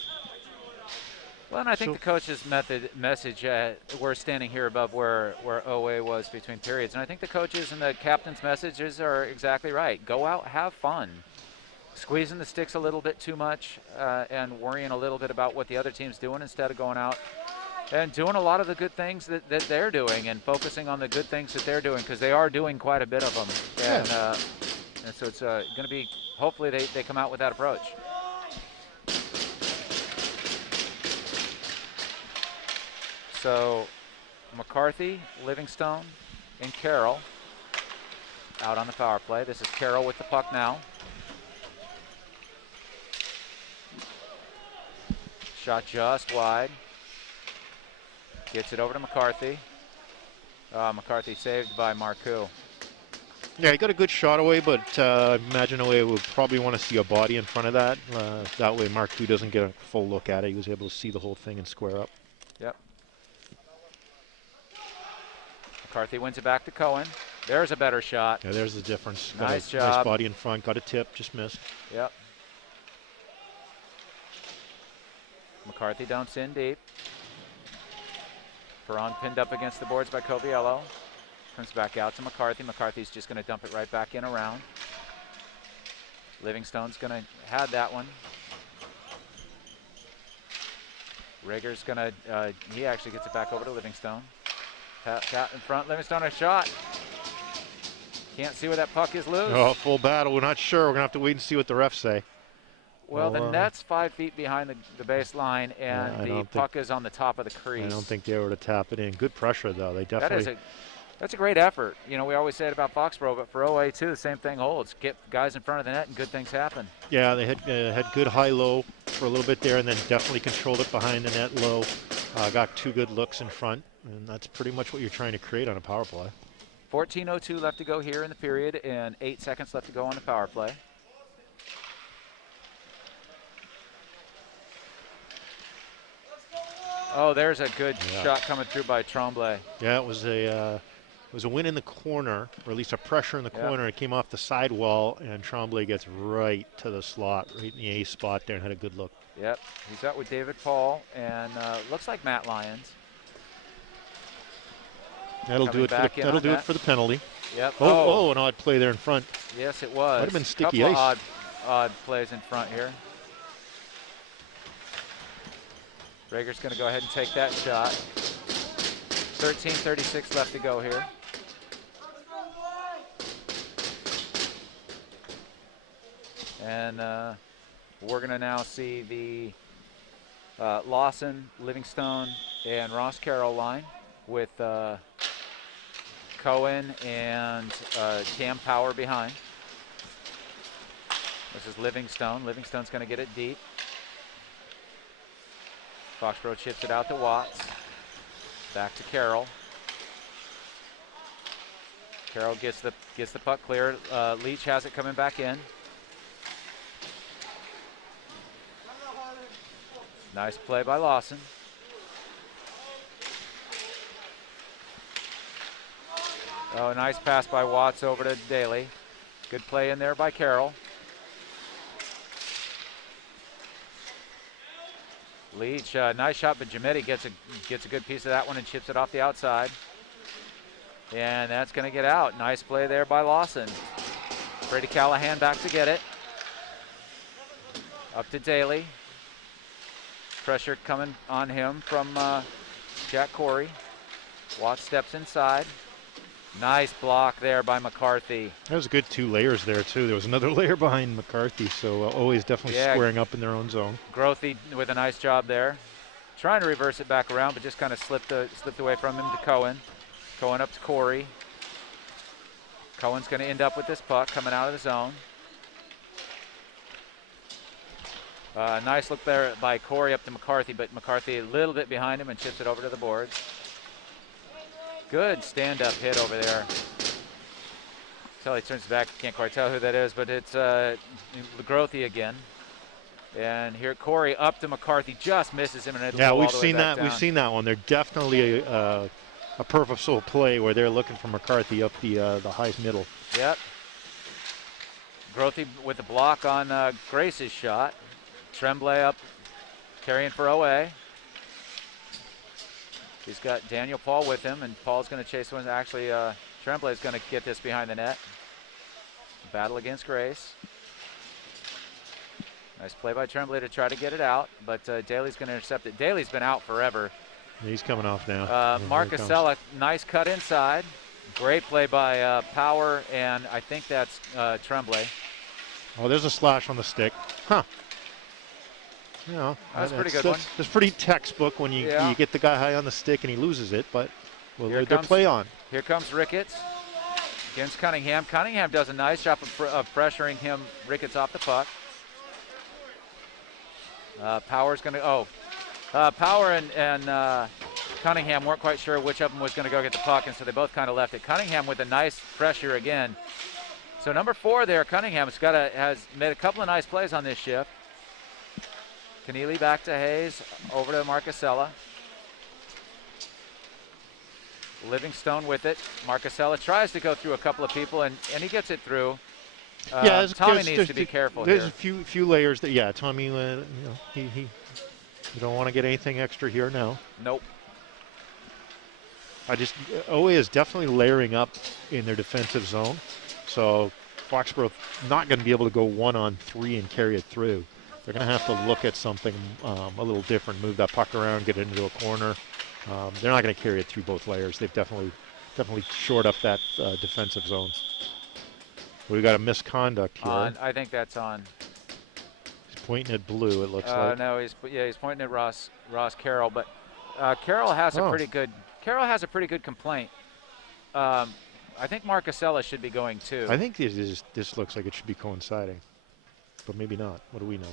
Well, and I think the coach's message, we're standing here above where OA was between periods, and I think the coaches and the captain's messages are exactly right. Go out, have fun. Squeezing the sticks a little bit too much and worrying a little bit about what the other team's doing instead of going out and doing a lot of the good things that they're doing and focusing on the good things that they're doing, because they are doing quite a bit of them. And so it's going to be, hopefully they come out with that approach. So McCarthy, Livingstone, and Carroll out on the power play. This is Carroll with the puck now. Shot just wide. Gets it over to McCarthy. McCarthy saved by Marcoux. Yeah, he got a good shot away, but I imagine OA would probably want to see a body in front of that. That way Marcoux doesn't get a full look at it. He was able to see the whole thing and square up. Yep. McCarthy wins it back to Cohen. There's a better shot. Yeah, there's the difference. Nice job. Nice body in front. Got a tip, just missed. Yep. McCarthy dumps in deep. Perron pinned up against the boards by Coviello. Comes back out to McCarthy. McCarthy's just going to dump it right back in around. Livingstone's going to have that one. Rigger's going to, he actually gets it back over to Livingstone. Pat in front, Livingstone a shot. Can't see where that puck is loose. Oh, full battle. We're not sure. We're going to have to wait and see what the refs say. Well, the net's 5 feet behind the baseline, and the puck is on the top of the crease. I don't think they were to tap it in. Good pressure, though. They definitely. That's a great effort. You know, we always say it about Foxboro, but for OA too, the same thing holds. Get guys in front of the net, and good things happen. Yeah, they had good high-low for a little bit there, and then definitely controlled it behind the net low. Got 2 good looks in front, and that's pretty much what you're trying to create on a power play. 14:02 left to go here in the period, and 8 seconds left to go on the power play. Oh, there's a good shot coming through by Tremblay. Yeah, it was a win in the corner, or at least a pressure in the corner. It came off the sidewall, and Tremblay gets right to the slot, right in the A spot there, and had a good look. Yep, he's out with David Paul, and looks like Matt Lyons. That'll do it. That'll do it for the penalty. Yep. Oh, an odd play there in front. Yes, it was. Might have been sticky ice. ice. Odd plays in front here. Rager's going to go ahead and take that shot. 13:36 left to go here. And we're going to now see the Lawson, Livingstone, and Ross Carroll line with Cohen and Cam Power behind. This is Livingstone. Livingstone's going to get it deep. Foxboro chips it out to Watts. Back to Carroll. Carroll gets the puck clear. Leach has it coming back in. Nice play by Lawson. Oh, nice pass by Watts over to Daly. Good play in there by Carroll. Leach, nice shot, but Jametti gets a good piece of that one and chips it off the outside. And that's going to get out. Nice play there by Lawson. Brady Callahan back to get it. Up to Daly. Pressure coming on him from Jack Corey. Watts steps inside. Nice block there by McCarthy. That was a good 2 layers there, too. There was another layer behind McCarthy, so always definitely squaring up in their own zone. Grothy with a nice job there. Trying to reverse it back around, but just kind of slipped away from him to Cohen. Cohen up to Corey. Cohen's going to end up with this puck coming out of the zone. Nice look there by Corey up to McCarthy, but McCarthy a little bit behind him and chips it over to the boards. Good stand-up hit over there. Until he turns back, can't quite tell who that is, but it's Grothy again. And here Corey up to McCarthy, just misses him, and it'll go all the way back down. We've seen that one. They're definitely a purposeful play where they're looking for McCarthy up the high middle. Yep. Grothy with the block on Grace's shot. Tremblay up, carrying for OA. He's got Daniel Paul with him, and Paul's going to chase one. Actually, Tremblay is going to get this behind the net. Battle against Grace. Nice play by Tremblay to try to get it out, but Daly's going to intercept it. Daly's been out forever. He's coming off now. Marcusella, nice cut inside. Great play by Power, and I think that's Tremblay. Oh, there's a slash on the stick. Huh. You know, that's a pretty good one. That's pretty textbook when you get the guy high on the stick and he loses it, but their play on. Here comes Ricketts against Cunningham. Cunningham does a nice job of pressuring him. Ricketts off the puck. Power's going to, Power and Cunningham weren't quite sure which of them was going to go get the puck, and so they both kind of left it. Cunningham with a nice pressure again. So number 4 there, Cunningham has made a couple of nice plays on this shift. Keneally back to Hayes, over to Marcusella. Livingstone with it. Marcusella tries to go through a couple of people, and he gets it through. Tommy needs to be careful here. There's a few layers that, Tommy, you don't want to get anything extra here now. Nope. OA is definitely layering up in their defensive zone, so Foxborough not going to be able to go 1-on-3 and carry it through. They're going to have to look at something a little different, move that puck around, get it into a corner. They're not going to carry it through both layers. They've definitely shored up that defensive zone. We've got a misconduct here. I think that's on. He's pointing at blue, it looks like. No, he's pointing at Ross Carroll, but Carroll has a pretty good complaint. I think Marcusella should be going too. I think this looks like it should be coinciding, but maybe not. What do we know?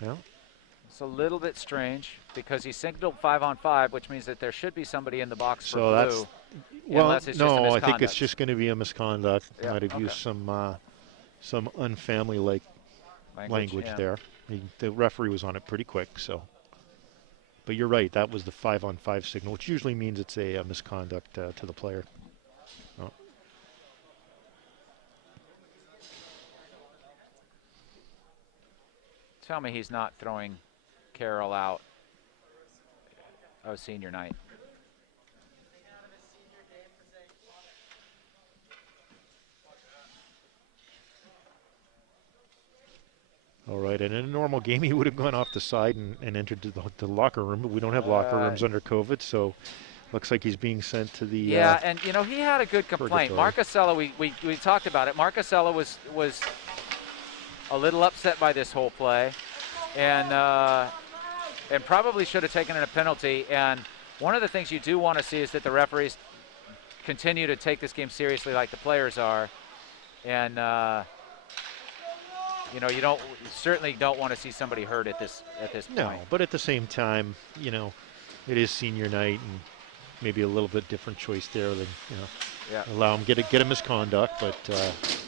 Yeah. It's a little bit strange because he signaled 5-on-5, which means that there should be somebody in the box for blue. Unless it's just a misconduct. I think it's just going to be a misconduct. Yeah, Might have used some unfamily-like language there. The referee was on it pretty quick, so. But you're right, that was the 5-on-5 signal, which usually means it's a misconduct to the player. Oh. Tell me he's not throwing Carroll out. Oh, senior night. All right, and in a normal game, he would have gone off the side and entered the locker room, but we don't have locker rooms under COVID, so looks like he's being sent to the Yeah, and he had a good complaint. Marcusella, we talked about it. Marcusella was a little upset by this whole play, and probably should have taken a penalty. And One of the things you do want to see is that the referees continue to take this game seriously like the players are. And, you know, you certainly don't want to see somebody hurt at this point. No, but at the same time, you know, it is senior night and maybe a little bit different choice there than, you know, allow him get a misconduct, but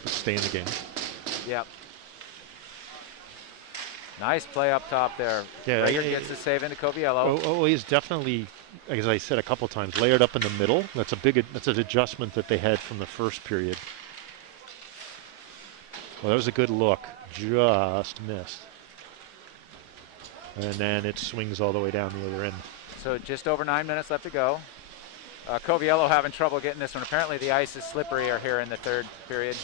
stay in the game. Yep. Nice play up top there. Yeah, Rager gets the save into Coviello. Oh, he's definitely, as I said a couple times, layered up in the middle. That's an adjustment that they had from the first period. Well, that was a good look. Just missed. And then it swings all the way down the other end. So just over 9 minutes left to go. Coviello having trouble getting this one. Apparently the ice is slippery here in the third period.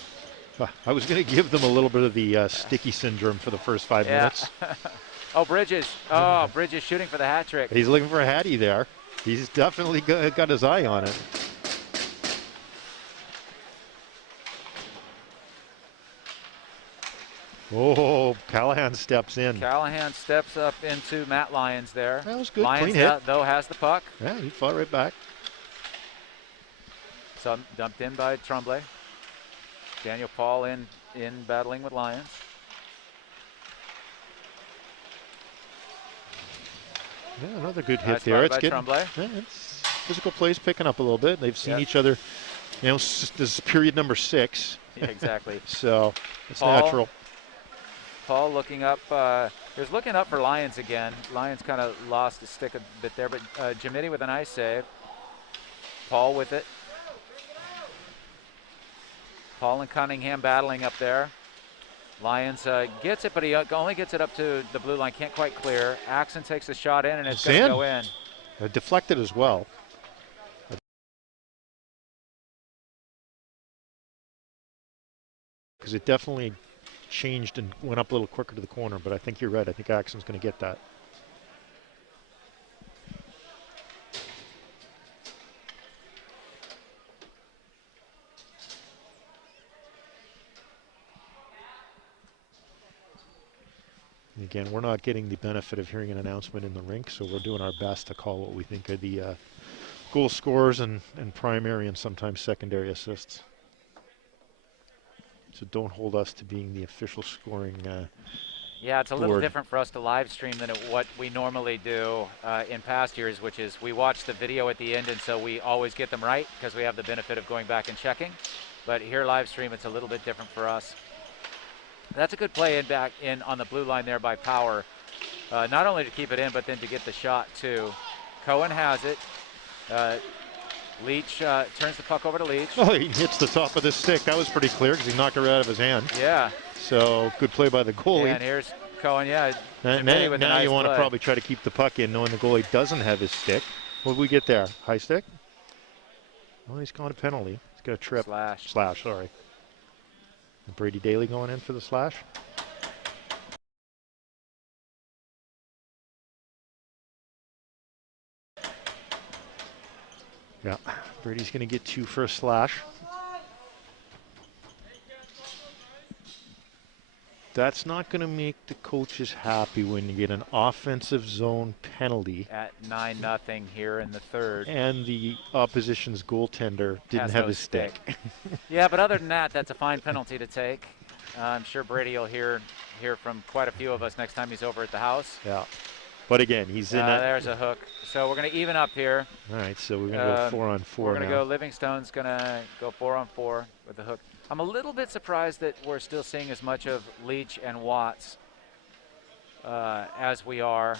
I was going to give them a little bit of the sticky syndrome for the first 5 minutes. Oh, Bridges. Oh, Bridges shooting for the hat trick. He's looking for a hattie there. He's definitely got his eye on it. Oh, Callahan steps in. Callahan steps up into Matt Lyons there. That was good. Lyons, clean hit. Though, has the puck. Yeah, he fought right back. So dumped in by Tremblay. Daniel Paul in battling with Lyons. Yeah, another good hit Nice there. by Tremblay. It's physical plays picking up a little bit. They've seen each other. You know, this is period number 6. Yeah, exactly. So it's natural. Paul looking up. He was looking up for Lyons again. Lyons kind of lost his stick a bit there, but Jamidi with a nice save. Paul with it. Paul and Cunningham battling up there. Lyons gets it, but he only gets it up to the blue line. Can't quite clear. Axon takes a shot in, and it's going to go in. Deflected as well. Because it definitely changed and went up a little quicker to the corner, but I think you're right. I think Axon's going to get that. Again, we're not getting the benefit of hearing an announcement in the rink, so we're doing our best to call what we think are the goal scorers and primary and sometimes secondary assists. So don't hold us to being the official scoring Yeah, it's a little board. different for us to live stream than what we normally do in past years, which is we watch the video at the end, and so we always get them right because we have the benefit of going back and checking. But here live stream, it's a little bit different for us. That's a good play back in on the blue line there by Power. Not only to keep it in, but then to get the shot too. Cohen has it. Leach turns the puck over to Leach. Oh, he hits the top of the stick. That was pretty clear because he knocked it right out of his hand. Yeah. So good play by the goalie. And here's Cohen, yeah. Now you want to probably try to keep the puck in, knowing the goalie doesn't have his stick. What did we get there? High stick? Well, he's calling a penalty. He's got a trip. Slash, sorry. Brady Daly going in for the slash. Yeah, Brady's going to get 2 for a slash. That's not going to make the coaches happy when you get an offensive zone penalty. At 9-0 here in the third. And the opposition's goaltender didn't have his stick. Yeah, but other than that, that's a fine penalty to take. I'm sure Brady will hear from quite a few of us next time he's over at the house. Yeah. But again, he's in that. There's a hook. So we're going to even up here. All right, so we're going to go 4-on-4 We're going to now. go, Livingstone's going to go 4-on-4 with the hook. I'm a little bit surprised that we're still seeing as much of Leach and Watts as we are.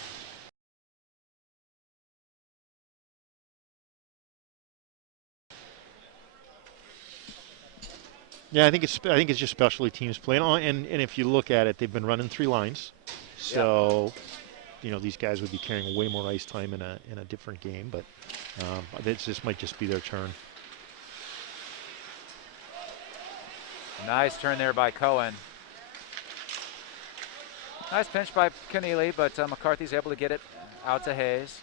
Yeah, I think it's just specialty teams playing on, and if you look at it, they've been running 3 lines, so you know these guys would be carrying way more ice time in a different game, but this might just be their turn. Nice turn there by Cohen. Nice pinch by Keneally, but McCarthy's able to get it out to Hayes.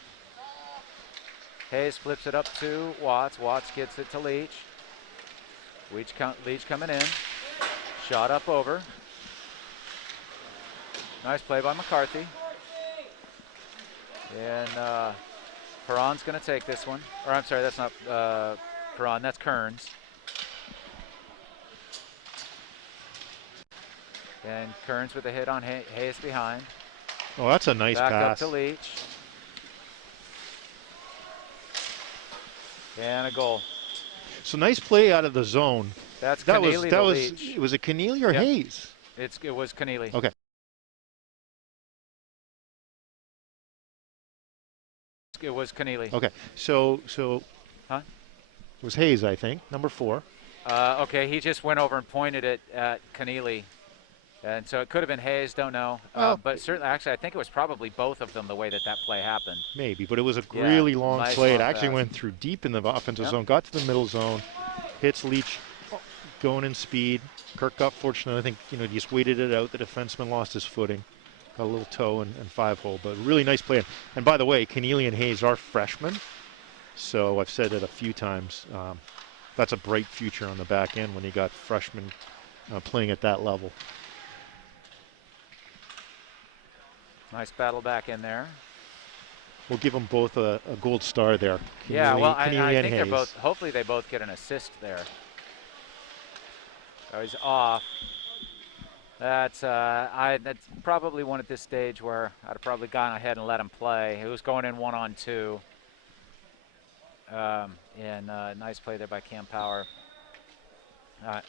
Hayes flips it up to Watts. Watts gets it to Leach. Leach coming in. Shot up over. Nice play by McCarthy. And Perron's going to take this one. Or I'm sorry, that's not Perron, that's Kearns. And Kearns with a hit on Hayes behind. Oh, that's a nice Back pass. up to Leach. And a goal. So nice play out of the zone. That's that Keneally was Leach. Was it Keneally or Yep. Hayes? It was Keneally. Okay. It was Keneally. Okay. So Huh? It was Hayes, I think, number 4. Okay, he just went over and pointed it at Keneally. And so it could have been Hayes, don't know. Well, but certainly, actually, I think it was probably both of them the way that play happened. Maybe, but it was a really long nice play. long It actually pass. went through deep in the offensive Yep. zone, got to the middle zone, hits Leach going in speed. Kirk got fortunate. I think, he just waited it out. The defenseman lost his footing. Got a little toe and 5-hole, but really nice play. And by the way, Keneally and Hayes are freshmen. So I've said it a few times. That's a bright future on the back end when you got freshmen playing at that level. Nice battle back in there. We'll give them both a gold star there. Yeah, well, I Keneally and think they're Hayes. both, hopefully they both get an assist there. Oh, he's off. That's probably one at this stage where I'd have probably gone ahead and let him play. It was going in 1-on-2. And nice play there by Cam Power. Yeah.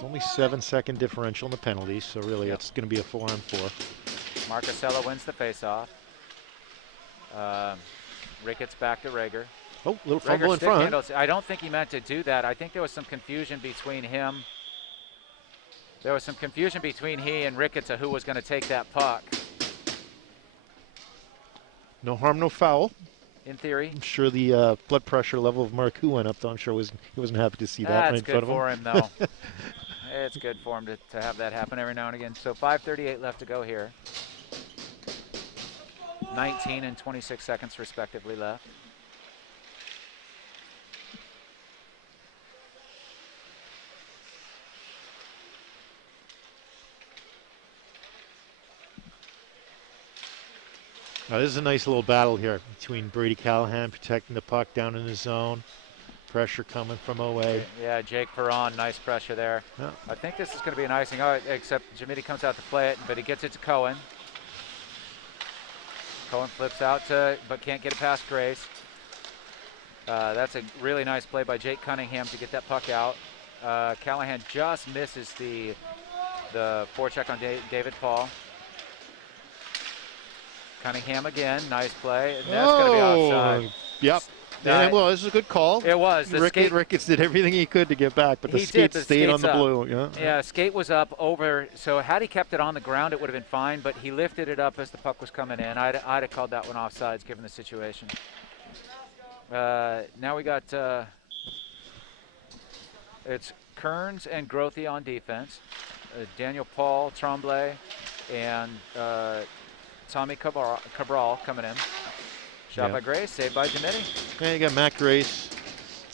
Only 7-second differential in the penalties, so really it's going to be a 4-on-4. Marcusella wins the faceoff. Ricketts back to Rager. Oh, little fumble in stick front. handles. I don't think he meant to do that. I think there was some confusion between him. There was some confusion between he and Ricketts of who was going to take that puck. No harm, no foul. In theory. I'm sure the blood pressure level of Marcoux went up, though. I'm sure he wasn't happy to see that right in front of him. That's good for him, though. It's good for him to have that happen every now and again. So 5:38 left to go here. 19 and 26 seconds respectively left. Now, this is a nice little battle here between Brady Callahan protecting the puck down in his zone. Pressure coming from OA. Yeah, Jake Perron, nice pressure there. Yeah. I think this is going to be an icing, except Jamiti comes out to play it, but he gets it to Cohen. Cohen flips out but can't get it past Grace. That's a really nice play by Jake Cunningham to get that puck out. Callahan just misses the forecheck on David Paul. Cunningham again, nice play. And that's going to be offside. Yep. Yeah, well, this is a good call. It was. Ricketts did everything he could to get back, but the skate stayed on the blue. Yeah, skate was up over. So had he kept it on the ground, it would have been fine, but he lifted it up as the puck was coming in. I'd have called that one offsides given the situation. Now we got it's Kearns and Grothy on defense. Daniel Paul, Tremblay, and Tommy Cabral coming in. Shot by Grace, saved by Jamiti. Yeah, you got Matt Grace,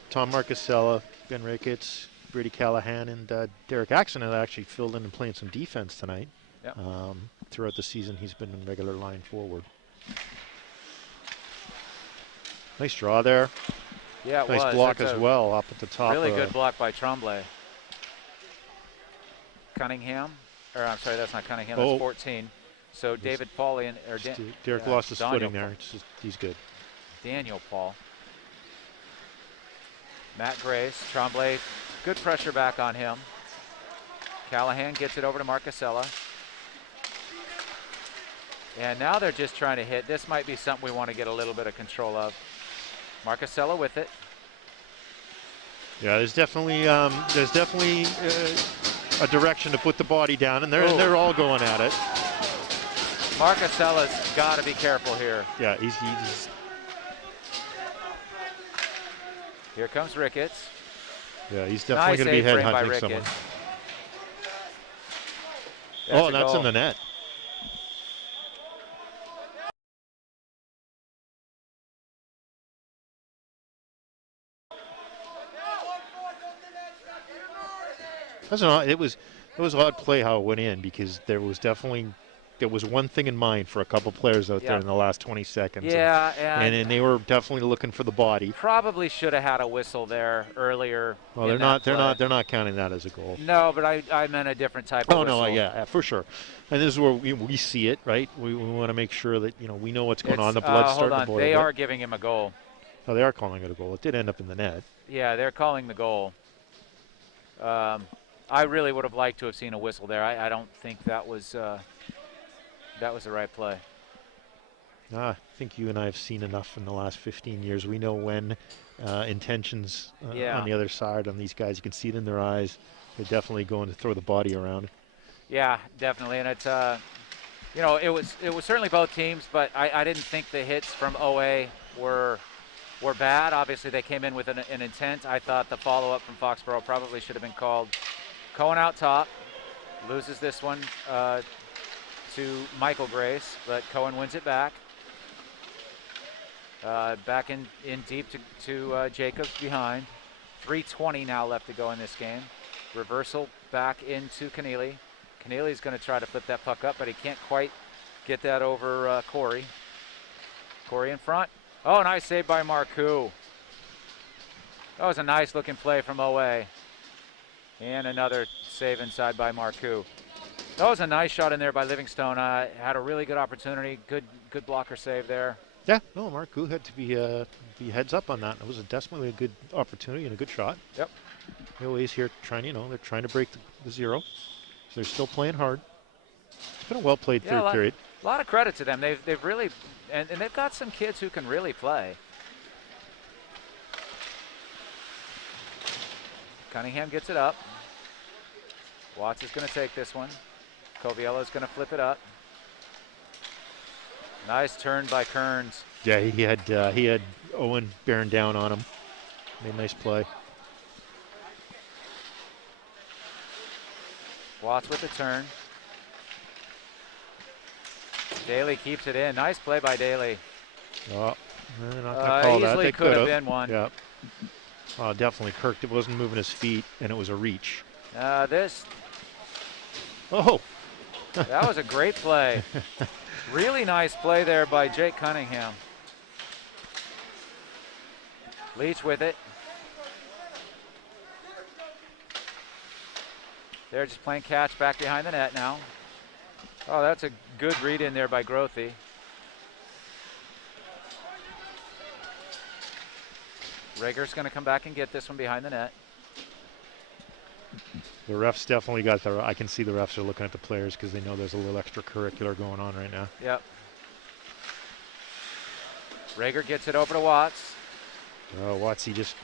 Tom Marcusella, Ben Ricketts, Brady Callahan, and Derek Axon that actually filled in and playing some defense tonight. Yep. Throughout the season, he's been in regular line forward. Nice draw there. Yeah, it nice was. block as well up at the top. Really good block by Tremblay. Cunningham, or I'm sorry, that's not Cunningham, that's 14. So David Paulian, or Derek lost his footing there. It's just, he's good. Daniel Paul. Matt Grace, Tremblay, good pressure back on him. Callahan gets it over to Marcusella. And now they're just trying to hit. This might be something we want to get a little bit of control of. Marcusella with it. Yeah, there's definitely a direction to put the body down, and they're all going at it. Marcusella's got to be careful here. Yeah, he's Here comes Ricketts. Yeah, he's definitely going to be headhunting someone. Oh, and that's in the net. It was an odd play how it went in, because there was definitely there was one thing in mind for a couple players out there in the last 20 seconds. Yeah, and they were definitely looking for the body. Probably should have had a whistle there earlier. Well, they're not counting that as a goal. No, but I meant a different type of whistle. Oh no, yeah, for sure. And this is where we see it, right? We want to make sure that we know what's going on. The blood's starting to boil. They are giving him a goal. Oh, they are calling it a goal. It did end up in the net. Yeah, they're calling the goal. I really would have liked to have seen a whistle there. I don't think that was the right play. I think you and I have seen enough in the last 15 years. We know when intentions on the other side on these guys. You can see it in their eyes. They're definitely going to throw the body around. Yeah, definitely, and it's it was certainly both teams, but I didn't think the hits from OA were bad. Obviously, they came in with an intent. I thought the follow-up from Foxboro probably should have been called. Cohen out top, loses this one to Michael Grace, but Cohen wins it back. Back in deep to Jacobs behind. 3:20 now left to go in this game. Reversal back into Keneally. Keneally's going to try to flip that puck up, but he can't quite get that over Corey. Corey in front. Oh, nice save by Marcoux. That was a nice looking play from OA. And another save inside by Marcoux. That was a nice shot in there by Livingstone. Had a really good opportunity. Good blocker save there. Yeah, no, Marcoux had to be heads up on that. It was definitely a good opportunity and a good shot. Yep. OA's here trying, they're trying to break the zero. So they're still playing hard. It's been a well-played third period. A lot of credit to them. They've really, and they've got some kids who can really play. Cunningham gets it up. Watts is going to take this one. Coviello's going to flip it up. Nice turn by Kearns. Yeah, he had Owen bearing down on him. Made a nice play. Watts with the turn. Daly keeps it in. Nice play by Daly. Oh, they're not going to call that. Easily They could have been one. Yeah. Definitely. Kirk wasn't moving his feet, and it was a reach. This. Oh. That was a great play. Really nice play there by Jake Cunningham. Leach with it. They're just playing catch back behind the net now. Oh, that's a good read in there by Grothy. Rager's going to come back and get this one behind the net. The refs definitely got I can see the refs are looking at the players because they know there's a little extracurricular going on right now. Yep. Rager gets it over to Watts. Oh, Watts, he just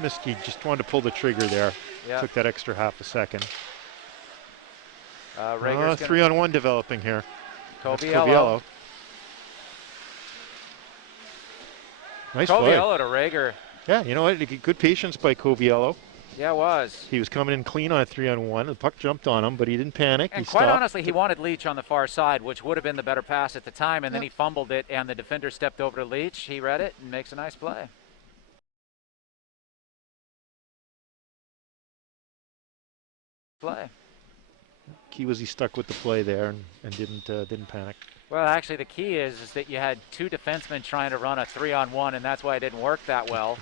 missed. He just wanted to pull the trigger there. Yep. Took that extra half a second. Rager's 3-on-1 developing here. Coviello. Nice play. Coviello to Rager. Yeah, you know what? Good patience by Coviello. Yeah, it was. He was coming in clean on a 3-on-1. The puck jumped on him, but he didn't panic. And quite honestly, he wanted Leach on the far side, which would have been the better pass at the time, and then he fumbled it, and the defender stepped over to Leach. He read it and makes a nice play. Key was he stuck with the play there and didn't panic. Well, actually, the key is that you had two defensemen trying to run a 3-on-1, and that's why it didn't work that well.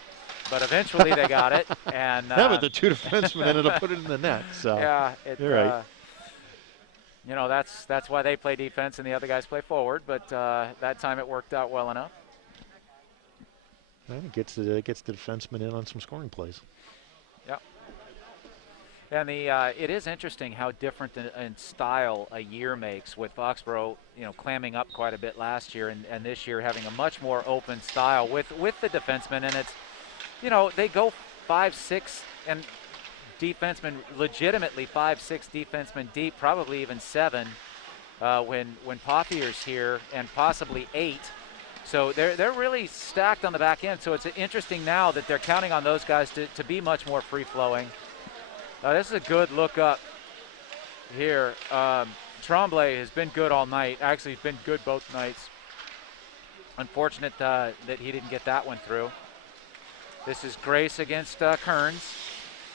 But eventually they got it. And but the two defensemen ended up putting it in the net. So yeah, you're right. That's why they play defense and the other guys play forward. But that time it worked out well enough. And it gets the defenseman in on some scoring plays. Yep. And it is interesting how different in style a year makes, with Foxboro, clamming up quite a bit last year, and this year having a much more open style with the defensemen. And it's, they go 5-6 and defensemen, legitimately 5-6 defensemen deep, probably even 7 when Pothier's here, and possibly 8. So they're really stacked on the back end. So it's interesting now that they're counting on those guys to be much more free-flowing. This is a good look up here. Tremblay has been good all night. Actually, he's been good both nights. Unfortunate that he didn't get that one through. This is Grace against Kearns.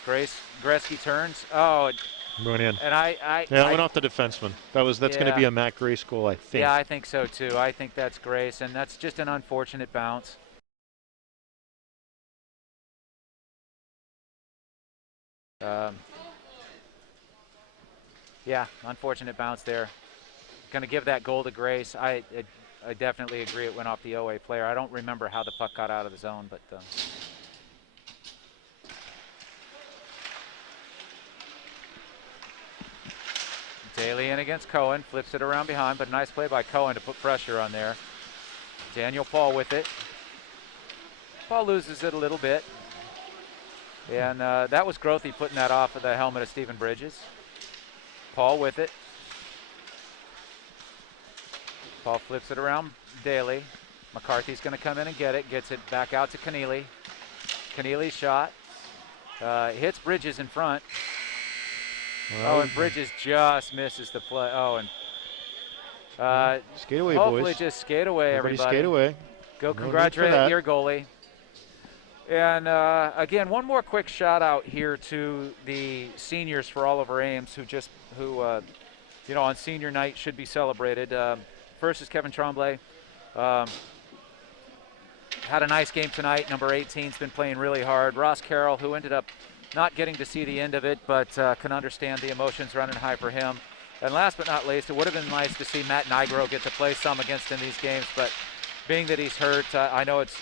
Gretzky turns. Oh, Going in. And I went off the defenseman. That's going to be a Matt Grace goal, I think. Yeah, I think so too. I think that's Grace, and that's just an unfortunate bounce. Yeah, unfortunate bounce there. Going to give that goal to Grace. I definitely agree it went off the OA player. I don't remember how the puck got out of the zone, but Daly in against Cohen, flips it around behind, but nice play by Cohen to put pressure on there. Daniel Paul with it. Paul loses it a little bit. And that was Grothy putting that off of the helmet of Stephen Bridges. Paul with it. Paul flips it around Daly. McCarthy's going to come in and get it. Gets it back out to Keneally. Keneally's shot. Hits Bridges in front. Well, and Bridges just misses the play. Oh, and skate away, hopefully boys. just skate away, everybody. Skate away. Go congratulate your goalie. And again, one more quick shout out here to the seniors for all over Ames who on senior night should be celebrated. First is Kevin Tremblay. Had a nice game tonight. Number 18's been playing really hard. Ross Carroll, who ended up not getting to see the end of it, but can understand the emotions running high for him. And last but not least, it would have been nice to see Matt Nigro get to play some against in these games, but being that he's hurt, I know it's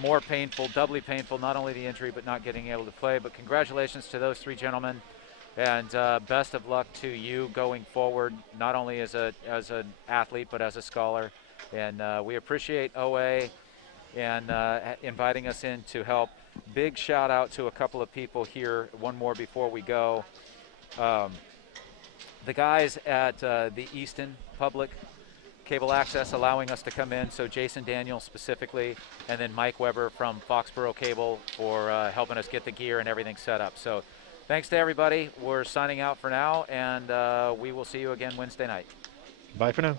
more painful, doubly painful, not only the injury, but not getting able to play. But congratulations to those three gentlemen, and best of luck to you going forward, not only as an athlete, but as a scholar. And we appreciate OA and inviting us in to help. Big shout out to a couple of people here. One more before we go. The guys at the Easton Public Cable Access allowing us to come in, so Jason Daniels specifically, and then Mike Weber from Foxboro Cable for helping us get the gear and everything set up. So thanks to everybody. We're signing out for now, and we will see you again Wednesday night. Bye for now.